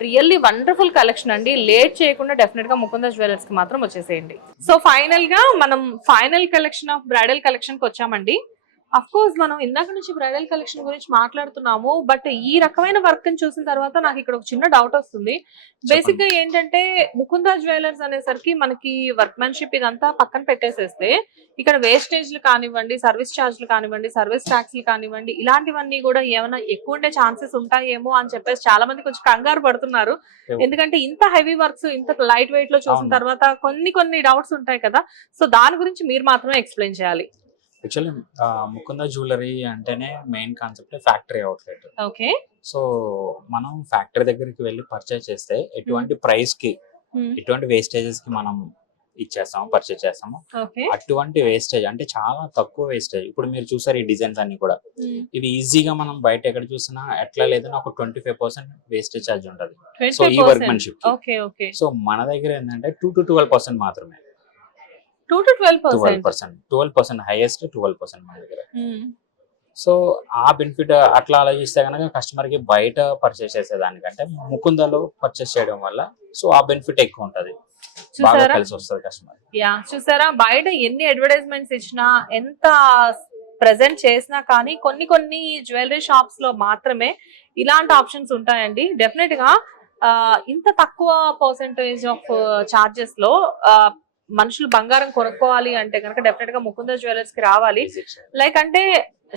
రియల్లీ వండర్ఫుల్ కలెక్షన్ అండి. లేట్ చేయకుండా డెఫినెట్ గా ముకుంద జ్యువెలర్స్ కి మాత్రం వచ్చేసేయండి. సో ఫైనల్ గా మనం final collection of bridal collection కి వచ్చామండి. అఫ్ కోర్స్ మనం ఇందాక నుంచి బ్రైడల్ కలెక్షన్ గురించి మాట్లాడుతున్నాము, బట్ ఈ రకమైన వర్క్ ని చూసిన తర్వాత నాకు ఇక్కడ ఒక చిన్న డౌట్ వస్తుంది. బేసిక్ గా ఏంటంటే ముకుంద జ్యువెలర్స్ అనేసరికి మనకి వర్క్మెన్షిప్ ఇదంతా పక్కన పెట్టేసేస్తే ఇక్కడ వేస్టేజ్లు కానివ్వండి, సర్వీస్ ఛార్జ్లు కానివ్వండి, సర్వీస్ ట్యాక్స్లు కానివ్వండి, ఇలాంటివన్నీ కూడా ఏమైనా ఎక్కువ ఉండే ఛాన్సెస్ ఉంటాయేమో అని చెప్పేసి చాలా మంది కొంచెం కంగారు పడుతున్నారు. ఎందుకంటే ఇంత హెవీ వర్క్స్ ఇంత లైట్ వెయిట్ లో చూసిన తర్వాత కొన్ని డౌట్స్ ఉంటాయి కదా. సో దాని గురించి మీరు మాత్రమే ఎక్స్ప్లెయిన్ చేయాలి. యాక్చువల్లీ ముకుంద జ్యువెలరీ అంటేనే main concept factory outlet. Okay. So మనం ఫ్యాక్టరీ దగ్గరికి వెళ్ళి పర్చేస్ చేస్తే ఎటువంటి ప్రైస్ కి ఎటువంటి వేస్టేజెస్ కి మనం పర్చేస్ చేస్తాము. అటువంటి వేస్టేజ్ అంటే చాలా తక్కువ వేస్టేజ్. ఇప్పుడు మీరు చూసారు ఈ డిజైన్స్ అన్ని కూడా, ఇవి ఈజీగా మనం బయట ఎక్కడ చూసినా ఎట్లా లేదని ఒక 25% వేస్టేజ్ ఛార్జ్ ఉంటుంది. సో ఈ వర్క్మెన్షిప్ సో మన దగ్గర ఏంటంటే 2 to 12% మాత్రమే. 2 to 12%. 12% హైయెస్ట్ 12% మన దగ్గర. సో ఆ బెనిఫిట్ అట్లా ఆలోచిస్తే కనుక కస్టమర్ కి బయట పర్చేస్ చేసేదానికంటే ముకుందలో పర్చేస్ చేయడం వల్ల సో ఆ బెనిఫిట్ ఎక్కువ ఉంటది, బాగా కలిసి వస్తుంది కస్టమర్. చూసారా, బయట ఎన్ని అడ్వర్టైజ్మెంట్స్ ఇచ్చినా ఎంత ప్రెజెంట్ చేసినా కానీ కొన్ని జ్యువెలరీ షాప్స్ లో మాత్రమే ఇలాంటి ఆప్షన్స్ ఉంటాయండి. డెఫినెట్ గా ఇంత తక్కువ పర్సెంటేజ్ ఆఫ్ చార్జెస్ లో మనుషులు బంగారం కొనుక్కోవాలి అంటే కనుక డెఫినెట్ గా ముకుంద జ్యువెలర్స్ కి రావాలి. లైక్ అంటే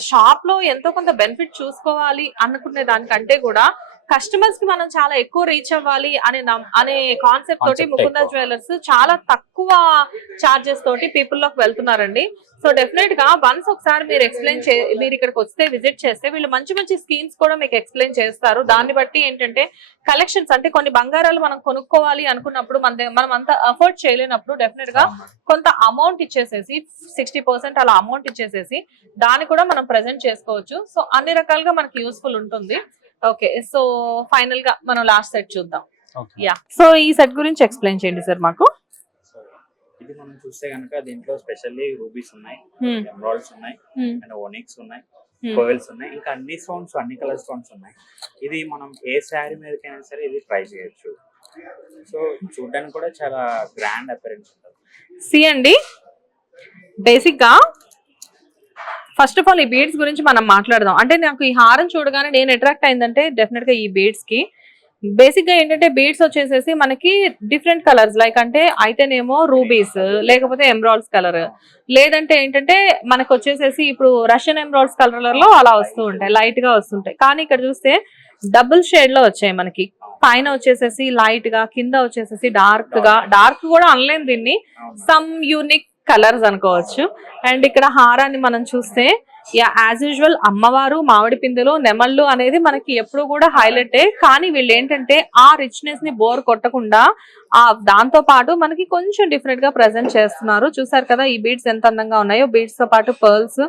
షాప్ లో ఎంతో కొంత బెనిఫిట్ చూసుకోవాలి అనుకునే దానికంటే కూడా కస్టమర్స్ కి మనం చాలా ఎక్కువ రీచ్ అవ్వాలి అనే కాన్సెప్ట్ తోటి ముకుంద జ్యువెలర్స్ చాలా తక్కువ చార్జెస్ తోటి పీపుల్ లోకి వెళ్తున్నారండి. సో డెఫినెట్ గా వన్స్ ఒకసారి మీరు ఇక్కడికి వస్తే విజిట్ చేస్తే వీళ్ళు మంచి స్కీమ్స్ కూడా మీకు ఎక్స్ప్లెయిన్ చేస్తారు. దాన్ని బట్టి ఏంటంటే కలెక్షన్స్ అంటే కొన్ని బంగారాలు మనం కొనుక్కోవాలి అనుకున్నప్పుడు మనం అంత అఫోర్డ్ చేయలేనప్పుడు డెఫినెట్ గా కొంత అమౌంట్ ఇచ్చేసేసి 60% అలా అమౌంట్ ఇచ్చేసేసి దాన్ని కూడా మనం ప్రెజెంట్ చేసుకోవచ్చు. సో అన్ని రకాలుగా మనకి యూస్ఫుల్ ఉంటుంది. ఓకే, సో ఫైనల్ గా మనం లాస్ట్ సెట్ చూద్దాం. సో ఈ సెట్ గురించి ఎక్స్ప్లెయిన్ చేయండి సార్ మాకు. ఇది మనం చూస్తే కనుక దీంట్లో స్పెషల్లీ రూబీస్ ఉన్నాయి, ఎమరాల్డ్స్ ఉన్నాయి, అండ్ ఓనిక్స్ ఉన్నాయి, పర్ల్స్ ఉన్నాయి, ఇంకా అన్ని స్టోన్స్ అన్ని కలర్ స్టోన్స్ ఉన్నాయి. ఇది మనం ఏ శారీ మీదకైనా సరే ఇది ట్రై చేయొచ్చు. సో చూడడానికి కూడా చాలా గ్రాండ్ అపిరెన్స్ ఉంటుంది. సి అండి, బేసిక్ గా ఫస్ట్ ఆఫ్ ఆల్ ఈ బీడ్స్ గురించి మనం మాట్లాడదాం. అంటే నాకు ఈ హారం చూడగానే నేను అట్రాక్ట్ అయిందంటే డెఫినెట్ గా ఈ బీడ్స్ కి. బేసిక్ గా ఏంటంటే బీడ్స్ వచ్చేసేసి మనకి డిఫరెంట్ కలర్స్, లైక్ అంటే అయితేనేమో రూబీస్, లేకపోతే ఎమరాల్డ్స్ కలర్, లేదంటే ఏంటంటే మనకు వచ్చేసేసి ఇప్పుడు రష్యన్ ఎమరాల్డ్స్ కలర్ లో అలా వస్తూ ఉంటాయి, లైట్ గా వస్తుంటాయి. కానీ ఇక్కడ చూస్తే డబుల్ షేడ్ లో వచ్చాయి మనకి. పైన వచ్చేసేసి లైట్ గా, కింద వచ్చేసేసి డార్క్ కూడా అనలేం దీన్ని, సమ్ యూనిక్ కలర్స్ అనుకోవచ్చు. అండ్ ఇక్కడ హారాన్ని మనం చూస్తే యాజ్ యూజువల్ అమ్మవారు, మామిడి పిందెలు, నెమళ్ళు అనేది మనకి ఎప్పుడు కూడా హైలైటే. కానీ వీళ్ళు ఏంటంటే ఆ రిచ్నెస్ ని బోర్ కొట్టకుండా దాంతో పాటు మనకి కొంచెం డిఫరెంట్ గా ప్రెజెంట్ చేస్తున్నారు. చూసారు కదా ఈ బీడ్స్ ఎంత అందంగా ఉన్నాయో. బీడ్స్ తో పాటు pearls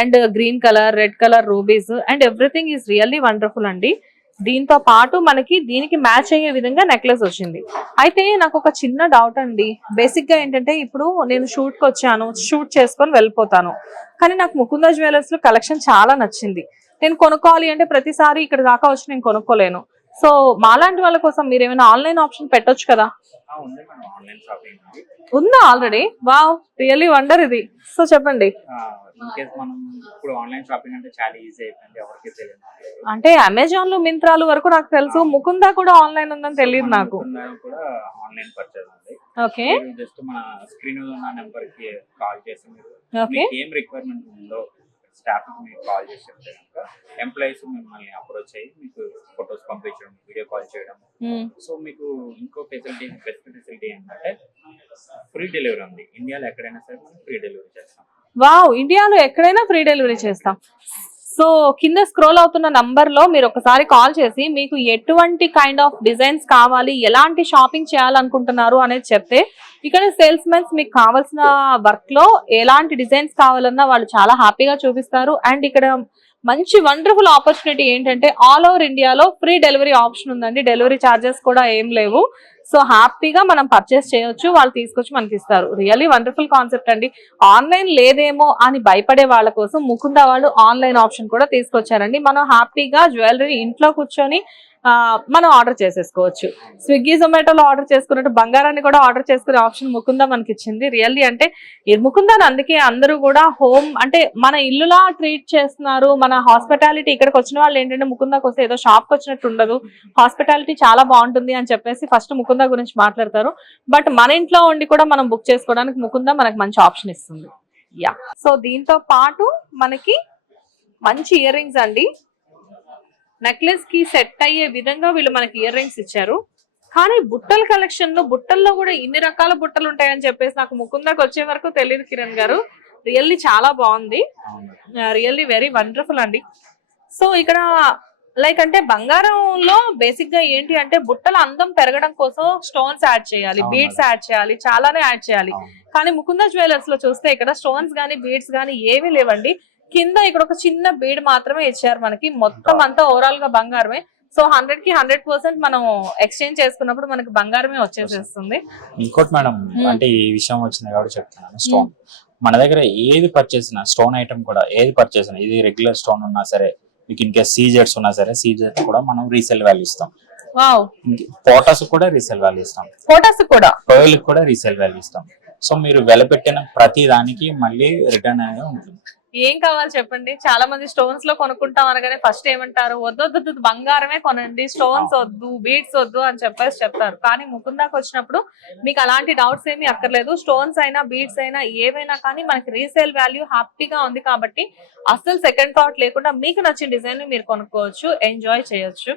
and green colour, red colour rubies and everything is really wonderful అండి. దీంతో పాటు మనకి దీనికి మ్యాచ్ అయ్యే విధంగా నెక్లెస్ వచ్చింది. అయితే నాకు ఒక చిన్న డౌట్ అండి. బేసిక్ గా ఏంటంటే ఇప్పుడు నేను షూట్ కి వచ్చాను, షూట్ చేసుకొని వెళ్ళిపోతాను, కానీ నాకు ముకుంద జ్యువెలర్స్ లో కలెక్షన్ చాలా నచ్చింది. నేను కొనుక్కోవాలి అంటే ప్రతిసారి ఇక్కడ దాకా వచ్చి నేను కొనుక్కోలేను. సో మాలాంటి వాళ్ళ కోసం మీరు ఏమైనా ఆన్లైన్ ఆప్షన్ పెట్టొచ్చు కదా? ఉందా ఆల్రెడీ? వావ్, రియల్లీ వండర్ ఇది. సో చెప్పండి. అంటే అమెజాన్ లో, మింత్రాలు వరకు నాకు తెలుసు, ముకుంద కూడా ఆన్లైన్ ఉందని తెలియదు నాకు. ఓకే, స్టాఫ్ మీకు కాల్ చేసి చెప్తే కనుక ఎంప్లాయీస్ మిమ్మల్ని అప్రోచ్ అయ్యి మీకు ఫొటోస్ పంపించడం, వీడియో కాల్ చేయడం. సో మీకు ఇంకో బెస్ట్ ఫెసిలిటీ ఏంటంటే ఫ్రీ డెలివరీ ఉంది. ఇండియాలో ఎక్కడైనా సరే మనం ఫ్రీ డెలివరీ చేస్తాం. వావ్, ఇండియాలో ఎక్కడైనా ఫ్రీ డెలివరీ చేస్తాం. సో కింద స్క్రోల్ అవుతున్న నంబర్ లో మీరు ఒకసారి కాల్ చేసి మీకు ఎటువంటి కైండ్ ఆఫ్ డిజైన్స్ కావాలి, ఎలాంటి షాపింగ్ చేయాలనుకుంటున్నారు అనేది చెప్తే ఇక్కడ సేల్స్ మెన్స్ మీకు కావాల్సిన వర్క్ లో ఎలాంటి డిజైన్స్ కావాలన్నా వాళ్ళు చాలా హ్యాపీగా చూపిస్తారు. అండ్ ఇక్కడ మంచి వండర్ఫుల్ ఆపర్చునిటీ ఏంటంటే ఆల్ ఓవర్ ఇండియాలో ఫ్రీ డెలివరీ ఆప్షన్ ఉందండి. డెలివరీ ఛార్జెస్ కూడా ఏం లేవు. సో హ్యాపీగా మనం పర్చేస్ చేయొచ్చు, వాళ్ళు తీసుకొచ్చి మనకి ఇస్తారు. రియల్లీ వండర్ఫుల్ కాన్సెప్ట్ అండి. ఆన్లైన్ లేదేమో అని భయపడే వాళ్ళ కోసం ముకుంద వాళ్ళు ఆన్లైన్ ఆప్షన్ కూడా తీసుకొచ్చారండి. మనం హ్యాపీగా జ్యువెలరీ ఇంట్లో కూర్చొని మనం ఆర్డర్ చేసేసుకోవచ్చు. స్విగ్గీ జొమాటోలో ఆర్డర్ చేసుకున్నట్టు బంగారాన్ని కూడా ఆర్డర్ చేసుకునే ఆప్షన్ ముకుంద మనకి ఇచ్చింది. రియల్లీ అంటే ఈ ముకుందాన్ని అందుకే అందరూ కూడా హోమ్ అంటే మన ఇల్లులా ట్రీట్ చేస్తున్నారు. మన హాస్పిటాలిటీ ఇక్కడికి వచ్చిన వాళ్ళు ఏంటంటే ముకుందాకి వస్తే ఏదో షాప్కి వచ్చినట్టు ఉండదు, హాస్పిటాలిటీ చాలా బాగుంటుంది అని చెప్పేసి ఫస్ట్ ముకుంద గురించి మాట్లాడతారు. బట్ మన ఇంట్లో ఉండి కూడా మనం బుక్ చేసుకోవడానికి ముకుంద మనకి మంచి ఆప్షన్ ఇస్తుంది. యా, సో దీంతో పాటు మనకి మంచి ఇయర్ రింగ్స్ అండి. నెక్లెస్ కి సెట్ అయ్యే విధంగా వీళ్ళు మనకి ఇయర్ రింగ్స్ ఇచ్చారు. కానీ బుట్టల కలెక్షన్ లో బుట్టల్లో కూడా ఇన్ని రకాల బుట్టలు ఉంటాయని చెప్పేసి నాకు ముకుందాకి వచ్చే వరకు తెలియదు కిరణ్ గారు. రియల్లీ చాలా బాగుంది, రియల్లీ వెరీ వండర్ఫుల్ అండి. సో ఇక్కడ లైక్ అంటే బంగారంలో బేసిక్ గా ఏంటి అంటే బుట్టల అందం పెరగడం కోసం స్టోన్స్ యాడ్ చేయాలి, బీడ్స్ యాడ్ చేయాలి, చాలానే యాడ్ చేయాలి. కానీ ముకుంద జ్యువెలర్స్ లో చూస్తే ఇక్కడ స్టోన్స్ గానీ బీడ్స్ గానీ ఏమీ లేవండి. కింద ఇక్కడ ఒక చిన్న బీడ్ మాత్రమే ఇచ్చారు మనకి. మొత్తం అంతా ఓవరాల్ గా బంగారమే. సో 100కి 100% మనం ఎక్స్చేంజ్ చేసుకున్నప్పుడు మనకి బంగారమే వచ్చేసేస్తుంది. ఇంకోటి మేడం, అంటే ఈ విషయం వచ్చింది కాబట్టి చెప్తున్నాను. స్టోన్ మన దగ్గర ఏది పర్చేస్ స్టోన్ ఐటమ్ కూడా ఏది పర్చేస్ ఇది రెగ్యులర్ స్టోన్ ఉన్నా సరే, మీకు ఇంకా సీజెట్స్ ఉన్నా సరే, సీజెట్స్ కూడా మనం రీసేల్ వాల్యూ ఇస్తాం. పోటాస్ కూడా రీసేల్ వాల్యూ ఇస్తాం. పోటాస్ కూడా పర్ల్ కూడా రీసేల్ వాల్యూ ఇస్తాం. సో మీరు వెలపెట్టిన ప్రతి దానికి మళ్ళీ రిటర్న్ అనేది ఉంటుంది. ఏం కావాలి చెప్పండి. చాలా మంది స్టోన్స్ లో కొనుక్కుంటాం అనగానే ఫస్ట్ ఏమంటారు, వద్దు బంగారమే కొనండి, స్టోన్స్ వద్దు, బీడ్స్ వద్దు అని చెప్పేసి చెప్తారు. కానీ ముకుందాకి వచ్చినప్పుడు మీకు అలాంటి డౌట్స్ ఏమీ అక్కర్లేదు. స్టోన్స్ అయినా బీడ్స్ అయినా ఏవైనా కానీ మనకి రీసేల్ వాల్యూ హ్యాపీగా ఉంది కాబట్టి అస్సలు సెకండ్ థాట్ లేకుండా మీకు నచ్చిన డిజైన్ మీరు కొనుక్కోవచ్చు, ఎంజాయ్ చేయొచ్చు.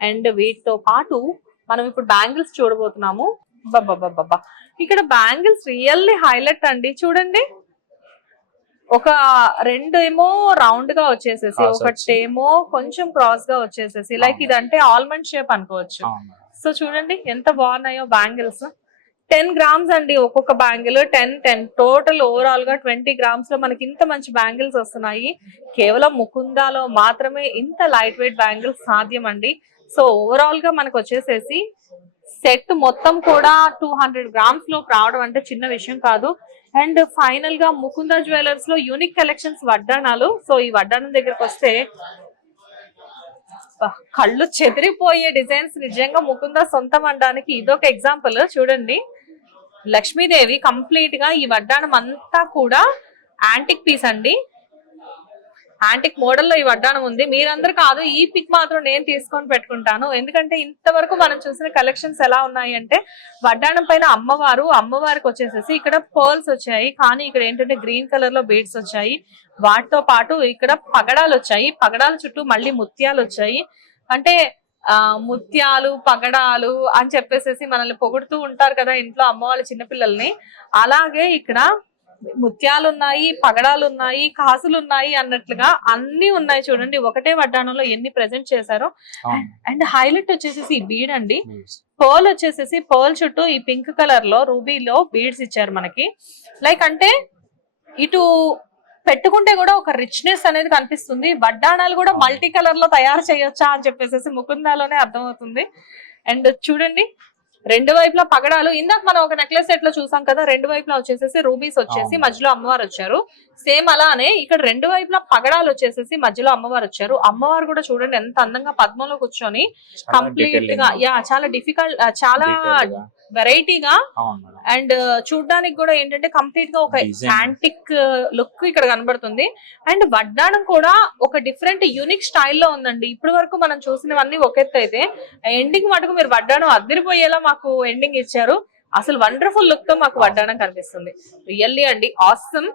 అండ్ వీటితో పాటు మనం ఇప్పుడు బ్యాంగిల్స్ చూడబోతున్నాము. బాబా ఇక్కడ బ్యాంగిల్స్ రియల్లీ హైలైట్ అండి. చూడండి, ఒక రెండు ఏమో రౌండ్ గా వచ్చేసేసి, ఒకటేమో కొంచెం క్రాస్ గా వచ్చేసేసి, లైక్ ఇదంటే ఆల్మండ్ షేప్ అనుకోవచ్చు. సో చూడండి ఎంత బాగున్నాయో బ్యాంగిల్స్. 10 గ్రామ్స్ అండి ఒక్కొక్క బ్యాంగిల్. 10 టోటల్ ఓవరాల్ గా 20 గ్రామ్స్ లో మనకి ఇంత మంచి బ్యాంగిల్స్ వస్తున్నాయి. కేవలం ముకుందాలో మాత్రమే ఇంత లైట్ వెయిట్ బ్యాంగిల్స్ సాధ్యం అండి. సో ఓవరాల్ గా మనకు వచ్చేసేసి సెట్ మొత్తం కూడా 200 గ్రామ్స్ లో రావడం అంటే చిన్న విషయం కాదు. అండ్ ఫైనల్ గా ముకుంద జ్యువెలర్స్ లో యూనిక్ కలెక్షన్స్ వడ్డాణాలు. సో ఈ వడ్డాణం దగ్గరకు వస్తే కళ్ళు చెదిరిపోయే డిజైన్స్. నిజంగా ముకుంద సొంతం అనడానికి ఇదొక ఎగ్జాంపుల్. చూడండి, లక్ష్మీదేవి కంప్లీట్ గా ఈ వడ్డాణం అంతా కూడా యాంటిక్ పీస్ అండి. యాంటిక్ మోడల్లో ఈ వడ్డాణం ఉంది. మీరందరూ కాదు, ఈ పిక్ మాత్రం నేను తీసుకొని పెట్టుకుంటాను. ఎందుకంటే ఇంతవరకు మనం చూసిన కలెక్షన్స్ ఎలా ఉన్నాయి అంటే వడ్డాణం పైన అమ్మవారికి వచ్చేసేసి ఇక్కడ పర్ల్స్ వచ్చాయి. కానీ ఇక్కడ ఏంటంటే గ్రీన్ కలర్ లో బీడ్స్ వచ్చాయి. వాటితో పాటు ఇక్కడ పగడాలు వచ్చాయి. పగడాల చుట్టూ మళ్ళీ ముత్యాలు వచ్చాయి. అంటే ముత్యాలు పగడాలు అని చెప్పేసి మనల్ని పొగుడుతూ ఉంటారు కదా ఇంట్లో అమ్మ వాళ్ళ చిన్నపిల్లల్ని. అలాగే ఇక్కడ ముత్యాలు ఉన్నాయి, పగడాలు ఉన్నాయి, కాసులు ఉన్నాయి అన్నట్లుగా అన్ని ఉన్నాయి. చూడండి ఒకటే వడ్డాణంలో ఎన్ని ప్రెజెంట్ చేశారో. అండ్ హైలైట్ వచ్చేసేసి ఈ బీడ్ అండి. పర్ల్ వచ్చేసేసి పర్ల్ చుట్టూ ఈ పింక్ కలర్ లో రూబీలో బీడ్స్ ఇచ్చారు మనకి. లైక్ అంటే ఇటు పెట్టుకుంటే కూడా ఒక రిచ్నెస్ అనేది కనిపిస్తుంది. వడ్డాణాలు కూడా మల్టీ కలర్ లో తయారు చేయొచ్చా అని చెప్పేసి ముకుందాలోనే అర్థమవుతుంది. అండ్ చూడండి రెండు వైపులా పగడాలు. ఇందాక మనం ఒక నెక్లెస్ సెట్ లో చూసాం కదా, రెండు వైపులా వచ్చేసేసి రూబీస్ వచ్చేసి మధ్యలో అమ్మవారు వచ్చారు. సేమ్ అలానే ఇక్కడ రెండు వైపులా పగడాలు వచ్చేసేసి మధ్యలో అమ్మవారు వచ్చారు. అమ్మవారు కూడా చూడండి ఎంత అందంగా పద్మంలో కూర్చొని కంప్లీట్ గా చాలా డిఫికల్ట్, చాలా వెరైటీగా అండ్ చూడడానికి కూడా ఏంటంటే కంప్లీట్ గా ఒక యాంటిక్ లుక్ ఇక్కడ కనబడుతుంది. అండ్ వడ్డాణం కూడా ఒక డిఫరెంట్ యూనిక్ స్టైల్లో ఉందండి. ఇప్పటి వరకు మనం చూసినవన్నీ ఒక ఎత్తు అయితే ఎండింగ్ మటుకు మీరు వడ్డాణం అదిరిపోయేలా మాకు ఎండింగ్ ఇచ్చారు. అసలు వండర్ఫుల్ లుక్ తో మాకు వడ్డాణం కనిపిస్తుంది. రియల్లీ అండి ఆసమ్.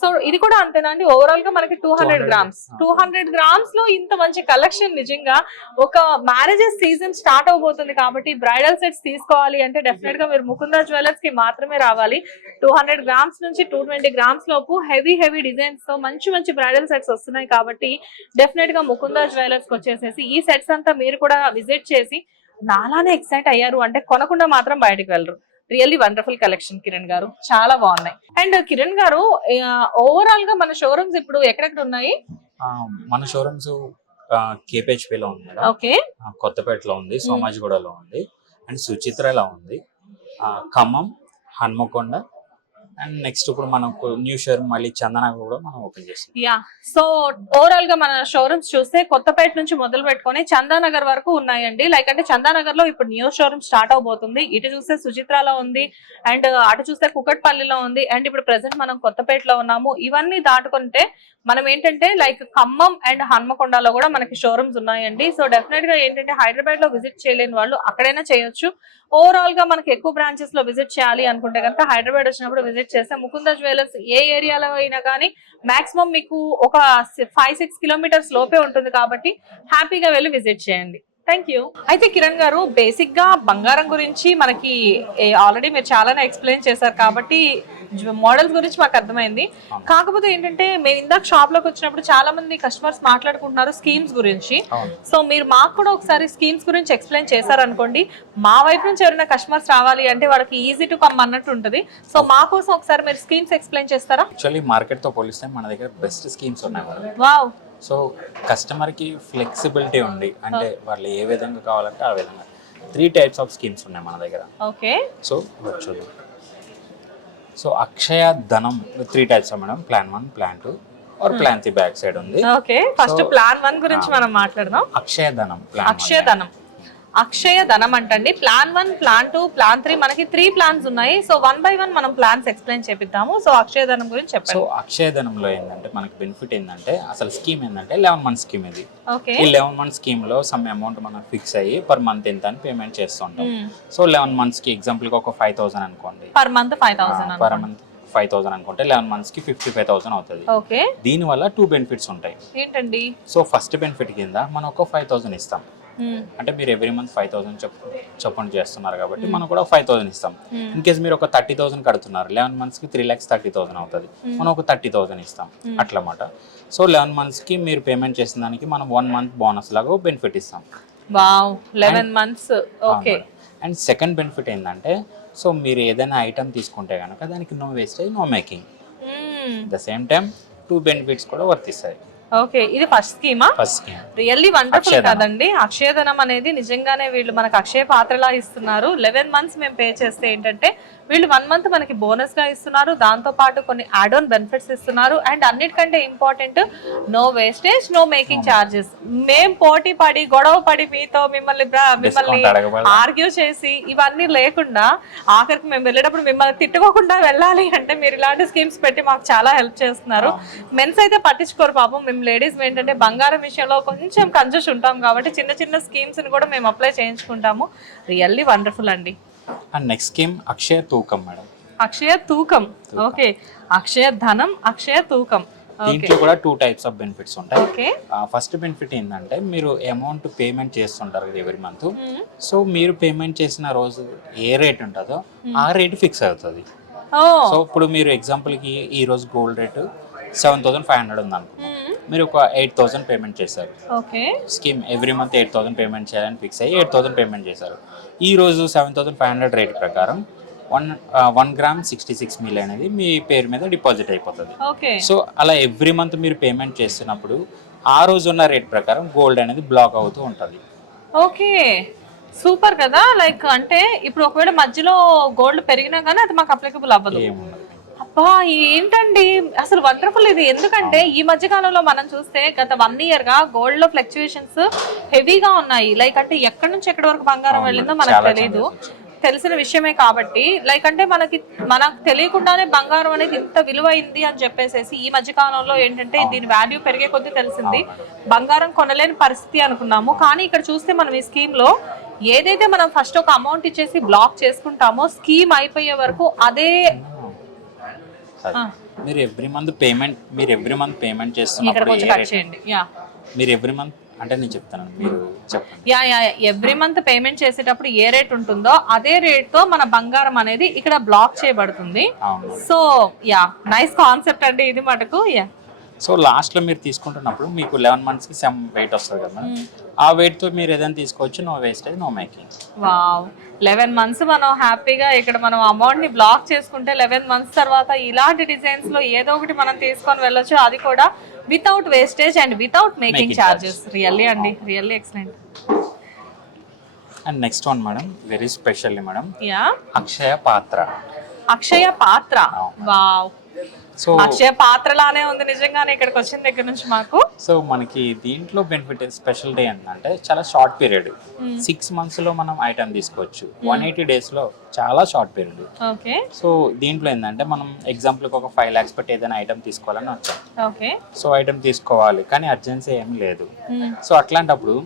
సో ఇది కూడా అంతేనా అండి, ఓవరాల్ గా మనకి 200 గ్రామ్స్ లో ఇంత మంచి కలెక్షన్. నిజంగా ఒక మ్యారేజెస్ సీజన్ స్టార్ట్ అవబోతుంది కాబట్టి బ్రైడల్ సెట్స్ తీసుకోవాలి అంటే డెఫినెట్ గా మీరు ముకుంద జ్యువెలర్స్ కి మాత్రమే రావాలి. 200 గ్రామ్స్ నుంచి 220 గ్రామ్స్ లోపు హెవీ డిజైన్స్ తో మంచి బ్రైడల్ సెట్స్ వస్తున్నాయి కాబట్టి డెఫినెట్ గా ముకుంద జ్యువెలర్స్ కి వచ్చేసేసి ఈ సెట్స్ అంతా మీరు కూడా విజిట్ చేసి నాలానే ఎక్సైట్ అయ్యారు అంటే కొనకుండా మాత్రం బయటకు వెళ్ళరు. రియల్లీ వండర్ఫుల్ కలెక్షన్ కిరణ్ గారు, చాలా బాగున్నాయి. అండ్ కిరణ్ గారు ఓవరాల్ గా మన షోరూమ్స్ ఇప్పుడు ఎక్కడెక్కడ ఉన్నాయి? మన షోరూమ్స్ కేపీహెచ్పిలో ఉంది మేడం, ఓకే కొత్తపేటలో ఉంది, సోమాజిగూడలో ఉంది, అండ్ సుచిత్రలో ఉంది, ఖమ్మం, హన్మకొండ, అండ్ నెక్స్ట్ ఇప్పుడు మనకు న్యూ షోరూమ్ మళ్ళీ చందనగర్ కూడా మనం ఓపెన్ చేస్తాం. యా, సో ఓవరాల్ గా మన షోరూమ్స్ చూస్తే కొత్తపేట నుంచి మొదలు పెట్టుకొని చందానగర్ వరకు ఉన్నాయండి. లైక్ అంటే చందానగర్ లో ఇప్పుడు న్యూ షోరూమ్ స్టార్ట్ అవబోతుంది. ఇటు చూస్తే సుచిత్రాలో ఉంది, అండ్ అటు చూస్తే కుకట్పల్లిలో ఉంది, అండ్ ఇప్పుడు ప్రెసెంట్ మనం కొత్తపేటలో ఉన్నాము. ఇవన్నీ దాటుకుంటే మనం ఏంటంటే లైక్ ఖమ్మం అండ్ హన్మకొండలో కూడా మనకి షోరూమ్స్ ఉన్నాయండి. సో డెఫినెట్ గా ఏంటంటే హైదరాబాద్ లో విజిట్ చేయలేని వాళ్ళు అక్కడైనా చేయొచ్చు. ఓవరాల్ గా మనకి ఎక్కువ బ్రాంచెస్ లో విజిట్ చేయాలి అనుకుంటే కనుక హైదరాబాద్ వచ్చినప్పుడు విజిట్ చేస్తే ముకుంద జ్యువెలర్స్ ఏ ఏరియాలో అయినా కానీ మాక్సిమం మీకు ఒక 5-6 కిలోమీటర్స్ లోపే ఉంటుంది కాబట్టి హ్యాపీగా వెళ్ళి విజిట్ చేయండి. Thank you. అయితే కిరణ్ గారు, బేసిక్ గా బంగారం గురించి మనకి ఆల్రెడీ మీరు చాలానే ఎక్స్ప్లెయిన్ చేశారు కాబట్టి మోడల్స్ గురించి మాకు అర్థమైంది. కాకపోతే ఏంటంటే మేము ఇందాక షాప్ లోకి వచ్చినప్పుడు చాలా మంది కస్టమర్స్ మాట్లాడుకుంటున్నారు స్కీమ్స్ గురించి. సో మీరు మాకు కూడా ఒకసారి స్కీమ్స్ గురించి ఎక్స్ప్లెయిన్ చేశారనుకోండి, మా వైపు నుంచి ఎవరైనా కస్టమర్స్ రావాలి అంటే వాళ్ళకి ఈజీ టు కమ్ అన్నట్టు ఉంటుంది. సో మా కోసం ఒకసారి మీరు స్కీమ్స్ ఎక్స్ప్లెయిన్ చేస్తారా? యాక్చువల్లీ మార్కెట్ తో పోలిస్తే మన దగ్గర బెస్ట్ స్కీమ్స్ ఉన్నాయి మేడం. వావ్. సో కస్టమర్కి ఫ్లెక్సిబిలిటీ ఉంది, అంటే వాళ్ళు ఏ విధంగా కావాలంటే ఆ విధంగా 3 types ఆఫ్ స్కీమ్స్ ఉన్నాయి మన దగ్గర. ఓకే. సో చూద్దాం. So Akshaya Dhanam 3 types madam, plan 1, plan 2 or plan 3 back side ఉంది. ఓకే, ఫస్ట్ ప్లాన్ 1 గురించి మనం మాట్లాడదాం. అక్షయ ధనం ప్లాన్. అక్షయ ధనం, అక్షయ ధనం అంటండి. ప్లాన్ 1, ప్లాన్ 2, ప్లాన్ 3 మనకి 3 ప్లాన్స్ ఉన్నాయి. సో 1 by 1 మనం ప్లాన్స్ ఎక్స్ప్లెయిన్ చేపిద్దాము. సో అక్షయ ధనం గురించి చెప్పండి. సో అక్షయ ధనంలో ఏంటంటే మనకి బెనిఫిట్ ఏంటంటే అసలు స్కీమ్ ఏంటంటే 11 month స్కీమ్ ఇది. ఓకే. ఈ 11 month స్కీమ్ లో సమ్ అమౌంట్ మనం ఫిక్స్ అయ్యి పర్ మంత్ ఎంత అని పేమెంట్ చేస్తుంటాం. సో 11 months కి ఎగ్జాంపుల్ కి ఒక 5,000 అనుకోండి, పర్ మంత్ 5,000 పర్ మంత్ 5,000 అనుకుంటే 11 months కి 55,000 అవుతుంది. ఓకే. దీని వల్ల 2 benefits ఉంటాయి. ఏంటండి? సో ఫస్ట్ బెనిఫిట్ కింద మనం ఒక 5,000 ఇస్తాం. అంటే మీరు ఎవ్రీ మంత్ 5,000 చొప్పున చేస్తున్నారు కాబట్టి మనం కూడా 5,000 ఇస్తాం. ఇన్ కేసు మీరు ఒక 30,000 కడుతున్నారు, 11 months కి 3,30,000 అవుతుంది, మనం ఒక 30,000 ఇస్తాం అట్లమాట. సో 11 months కి మీరు పేమెంట్ చేసిన దానికి మనం 1 month బోనస్ లాగా బెనిఫిట్ ఇస్తాం. Wow, 11 months. Okay. And second benefit ఏంటంటే సో మీరు ఏదైనా ఐటమ్ తీసుకుంటే కనుక దానికి no wastage, no making. The same time 2 benefits కూడా వర్తిస్తాయి. ఓకే, ఇది ఫస్ట్ స్కీమా? ఫస్ట్ స్కీమ్ రియల్లీ వండర్ఫుల్ కదండి. అక్షయధనం అనేది నిజంగానే వీళ్ళు మనకు అక్షయ పాత్రలా ఇస్తున్నారు. 11 months మేము పే చేస్తే ఏంటంటే వీళ్ళు 1 month మనకి బోనస్ గా ఇస్తున్నారు, దాంతో పాటు కొన్ని యాడ్ ఆన్ బెనిఫిట్స్ ఇస్తున్నారు, అండ్ అన్నిటికంటే important no wastage, no making charges. మేము పోటీ పడి గొడవ పడి మీతో మిమ్మల్ని ఆర్గ్యూ చేసి ఇవన్నీ లేకుండా ఆఖరికి మేము వెళ్ళేటప్పుడు మిమ్మల్ని తిట్టుకోకుండా వెళ్ళాలి అంటే మీరు ఇలాంటి స్కీమ్స్ పెట్టి మాకు చాలా హెల్ప్ చేస్తున్నారు. మెన్స్ అయితే పట్టించుకోరు పాపం. మేము లేడీస్ ఏంటంటే బంగారం విషయంలో కొంచెం కన్ఫ్యూజ్ ఉంటాం కాబట్టి చిన్న చిన్న స్కీమ్స్ ని కూడా మేము అప్లై చేయించుకుంటాము. రియల్లీ వండర్ఫుల్ అండి. అండ్ నెక్స్ట్ స్కీమ్ అక్షయ తూకం మేడం. అక్షయ తూకం. ఓకే. అక్షయ ధనం, అక్షయ తూకం. దీంట్లో కూడా 2 types ఆఫ్ బెనిఫిట్స్ ఉంటాయి. ఓకే. ఫస్ట్ బెనిఫిట్ ఏంటంటే మీరు అమౌంట్ పేమెంట్ చేస్తుంటారు కదా ఎవరి మంత్. సో మీరు పేమెంట్ చేసిన రోజు ఏ రేట్ ఉంటుందో ఆ రేట్ ఫిక్స్ అవుతుంది. సో ఇప్పుడు మీరు ఎగ్జాంపుల్ కి ఈ రోజు గోల్డ్ రేటు 7,500 ఉంది అనుకో, మీరు ఒక 8,000 పేమెంట్ చేశారు. Okay. Scheme every month 8,000 payment చేయాలని ఫిక్స్ అయ్యి 8,000 పేమెంట్ చేశారు. ఈ రోజు 7,500 రేట్ ప్రకారం 1 gram 66 milli అనేది మీ పేరు మీద డిపాజిట్ అయిపోతుంది. సో అలా ఎవ్రీ మంత్ మీరు పేమెంట్ చేస్తున్నప్పుడు ఆ రోజు ఉన్న రేట్ ప్రకారం గోల్డ్ అనేది బ్లాక్ అవుతూ ఉంటుంది. ఓకే, సూపర్ కదా. లైక్ అంటే ఇప్పుడు ఒకవేళ మధ్యలో గోల్డ్ పెరిగినా కానీ అది మాకు అప్లికబుల్ అవ్వదు. అబ్బా, ఏంటండి అసలు వండర్ఫుల్ ఇది. ఎందుకంటే ఈ మధ్య కాలంలో మనం చూస్తే గత 1 year గా గోల్డ్ లో ఫ్లక్చుయేషన్స్ హెవీగా ఉన్నాయి. లైక్ అంటే ఎక్కడి నుంచి ఎక్కడి వరకు బంగారం వెళ్ళిందో మనకు తెలియదు, తెలిసిన విషయమే కాబట్టి లైక్ అంటే మనకు తెలియకుండానే బంగారం అనేది ఇంత విలువైంది అని చెప్పేసి ఈ మధ్య కాలంలో ఏంటంటే దీని వాల్యూ పెరిగే కొద్దీ తెలిసింది. బంగారం కొనలేని పరిస్థితి అనుకున్నాము, కానీ ఇక్కడ చూస్తే మనం ఈ స్కీమ్ లో ఏదైతే మనం ఫస్ట్ ఒక అమౌంట్ ఇచ్చేసి బ్లాక్ చేసుకుంటామో స్కీమ్ అయిపోయే వరకు అదే మీరు ఎవ్రీ మంత్ పేమెంట్ చేస్తున్నప్పుడు మీరు ఎవ్రీ మంత్ అంటే నేను చెప్తాను, మీరు చెప్పండి. ఎవ్రీ మంత్ పేమెంట్ చేసేటప్పుడు ఏ రేట్ ఉంటుందో అదే రేట్ తో మన బంగారం అనేది ఇక్కడ బ్లాక్ చేయబడుతుంది. సో నైస్ కాన్సెప్ట్ అండి ఇది మటుకు. సో లాస్ట్ లో మీరు తీసుకుంటున్నప్పుడు మీకు 11 months కి సమ్ వెయిట్ వస్తుంది కదా, ఆ వెయిట్ తో మీరు ఏదైనా తీసుకోవచ్చు. No wastage, no making. Wow, 11 months మనం హ్యాపీగా ఇక్కడ మనం అమౌంట్ ని బ్లాక్ చేసుకుంటే 11 months తర్వాత ఇలాంటి డిజైన్స్ లో ఏదో ఒకటి మనం తీసుకొని వెళ్ళొచ్చు, అది కూడా without wastage and without making charges. Really అండి, really excellent. And next one madam, very special madam, ya, Akshaya Patra. Akshaya పాత్ర, వావ్. సో అక్షయ పాత్ర లానే ఉంది నిజంగానే ఇక్కడికి వచ్చిన దగ్గర నుంచి మాకు. సో మనకి దీంట్లో బెనిఫిట్ స్పెషాలిటీ ఏంటంటే చాలా షార్ట్ పీరియడ్, 6 months లో మనం ఐటమ్ తీసుకోవచ్చు, 180 days లో చాలా షార్ట్ పీరియడ్. ఓకే. సో దీంట్లో ఏంటంటే మనం ఎగ్జాంపుల్కి ఒక 5 lakhs పెట్టి ఏదైనా ఐటమ్ తీసుకోవాలని వచ్చాం. ఓకే. సో ఐటమ్ తీసుకోవాలి కానీ అర్జెన్సీ ఏం లేదు. సో అట్లాంటప్పుడు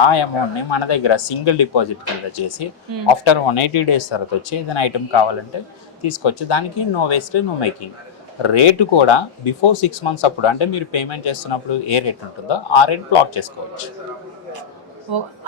ఆ అమౌంట్ని మన దగ్గర సింగిల్ డిపాజిట్ కింద చేసి ఆఫ్టర్ 180 days తర్వాత వచ్చి ఏదైనా ఐటమ్ కావాలంటే తీసుకోవచ్చు. దానికి no waste, no making. Rate కూడా బిఫోర్ 6 months అప్పుడు, అంటే మీరు పేమెంట్ చేస్తున్నప్పుడు ఏ రేట్ ఉంటుందో ఆ రేట్ బ్లాక్ చేసుకోవచ్చు.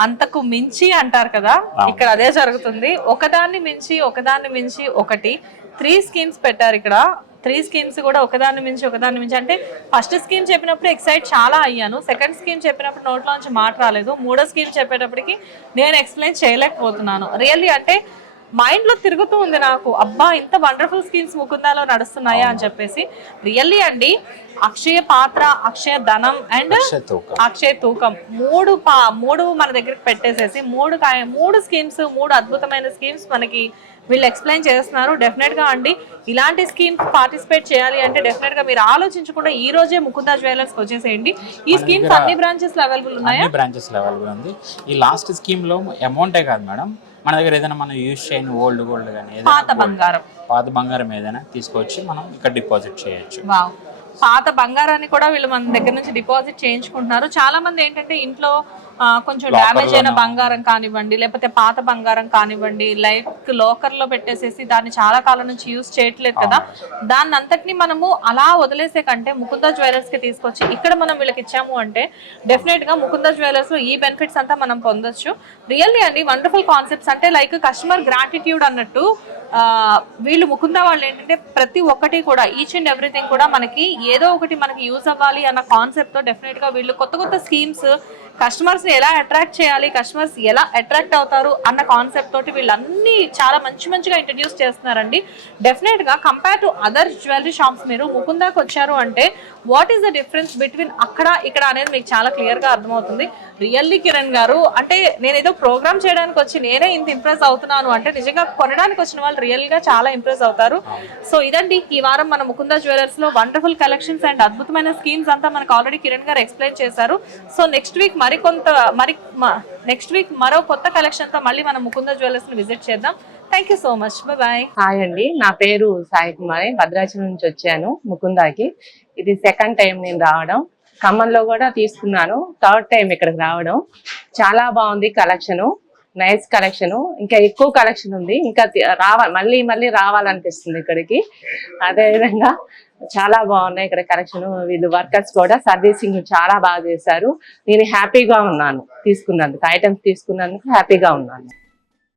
అంతకు మించి అంటారు కదా, ఇక్కడ అదే జరుగుతుంది. ఒకదాన్ని మించి ఒకటి 3 schemes పెట్టారు ఇక్కడ. 3 schemes కూడా ఒకదాన్ని మించి అంటే ఫస్ట్ స్కీమ్ చెప్పినప్పుడు ఎక్సైట్ చాలా అయ్యాను, సెకండ్ స్కీమ్ చెప్పినప్పుడు నోట్లోంచి మాట రాలేదు, మూడో స్కీమ్ చెప్పేటప్పటికి నేను ఎక్స్ప్లెయిన్ చేయలేకపోతున్నాను. రియల్లీ అంటే మైండ్ లో తిరుగుతూ ఉంది నాకు, అబ్బా ఇంత వండర్ఫుల్ స్కీమ్స్ ముకుందాలో నడుస్తున్నాయా అని చెప్పేసి. రియల్లీ అండి, అక్షయ పాత్ర, అక్షయ ధనం అండ్ అక్షయ తూకం మూడు మన దగ్గరికి పెట్టేసేసి మూడు స్కీమ్స్, 3 అద్భుతమైన స్కీమ్స్ మనకి వీళ్ళు ఎక్స్ప్లెయిన్ చేస్తున్నారు. డెఫినెట్ గా అండి ఇలాంటి స్కీమ్స్ పార్టిసిపేట్ చేయాలి అంటే డెఫినెట్ గా మీరు ఆలోచించకుండా ఈ రోజే ముకుందా జ్యువెలర్స్ వచ్చేసేయండి. ఈ స్కీమ్స్ అన్ని బ్రాంచెస్ లో అవైలబుల్ ఉన్నాయా? బ్రాంచెస్ లో అవైలబుల్ ఉంది. ఈ లాస్ట్ స్కీమ్ లో అమౌంటే కాదు మేడం, మన దగ్గర ఏదైనా మనం యూజ్ చేయని ఓల్డ్ గోల్డ్ కానీ పాత బంగారం ఏదైనా తీసుకొచ్చి మనం ఇక్కడ డిపాజిట్ చేయొచ్చు. పాత బంగారాన్ని కూడా వీళ్ళు మన దగ్గర నుంచి డిపాజిట్ చేయించుకుంటున్నారు. చాలా మంది ఏంటంటే ఇంట్లో కొంచెం డ్యామేజ్ అయిన బంగారం కానివ్వండి, లేకపోతే పాత బంగారం కానివ్వండి, లైక్ లోకర్ లో పెట్టేసేసి దాన్ని చాలా కాలం నుంచి యూజ్ చేయట్లేదు కదా, దాన్ని అంతటిని మనము అలా వదిలేసే కంటే ముకుందా జ్యువెలర్స్ కి తీసుకొచ్చి ఇక్కడ మనం వీళ్ళకి ఇచ్చాము అంటే డెఫినెట్ గా ముకుందా జ్యువెలర్స్ లో ఈ బెనిఫిట్స్ అంతా మనం పొందొచ్చు. రియల్లీ అండి వండర్ఫుల్ కాన్సెప్ట్స్. అంటే లైక్ కస్టమర్ గ్రాటిట్యూడ్ అన్నట్టు వీళ్ళు ముకుందా వాళ్ళు ఏంటంటే ప్రతి ఒక్కటి కూడా ఈచ్ అండ్ ఎవ్రీథింగ్ కూడా మనకి ఏదో ఒకటి మనకి యూజ్ అవ్వాలి అన్న కాన్సెప్ట్ తో డెఫినెట్ గా వీళ్ళు కొత్త స్కీమ్స్, కస్టమర్స్ ని ఎలా అట్రాక్ట్ చేయాలి, కస్టమర్స్ ఎలా అట్రాక్ట్ అవుతారు అన్న కాన్సెప్ట్ తోటి వీళ్ళన్నీ చాలా మంచిగా ఇంట్రడ్యూస్ చేస్తున్నారండి. డెఫినెట్ గా compare to other jewellery shops మీరు ముకుందాకి వచ్చారు అంటే what is the difference between అక్కడ ఇక్కడ అనేది మీకు చాలా క్లియర్ గా అర్థమవుతుంది. రియల్లీ కిరణ్ గారు, అంటే నేను ఏదో ప్రోగ్రామ్ చేయడానికి వచ్చి నేనే ఇంత ఇంప్రెస్ అవుతున్నాను అంటే నిజంగా కొనడానికి వచ్చిన వాళ్ళు రియల్ గా చాలా ఇంప్రెస్ అవుతారు. సో ఇదండి ఈ వారం మన ముకుందా జ్యువెలర్స్ లో వండర్ఫుల్ కలెక్షన్స్ అండ్ అద్భుతమైన స్కీమ్స్ అంతా మనకు ఆల్రెడీ కిరణ్ గారు ఎక్స్ప్లెయిన్ చేశారు. సో నెక్స్ట్ వీక్ మరో కొత్త కలెక్షన్ తో మళ్ళీ మనం ముకుందా జ్యువెలర్స్ ని విజిట్ చేద్దాం. Thank you so much, bye. Hi అండి, నా పేరు సాయి కుమారి, భద్రాచలం నుంచి వచ్చాను ముకుందాకి. ఇది సెకండ్ టైం నేను రావడం. ఖమ్మంలో కూడా తీసుకున్నాను, థర్డ్ టైం ఇక్కడికి రావడం. చాలా బాగుంది కలెక్షన్, నైస్ కలెక్షన్. ఇంకా ఎక్కువ కలెక్షన్ ఉంది, ఇంకా మళ్ళీ రావాలనిపిస్తుంది ఇక్కడికి. అదే విధంగా చాలా బాగున్నాయి ఇక్కడ కలెక్షన్. వీళ్ళు వర్కర్స్ కూడా సర్వీసింగ్ చాలా బాగా చేశారు. నేను హ్యాపీగా ఉన్నాను, ఐటమ్స్ తీసుకున్నందుకు హ్యాపీగా ఉన్నాను.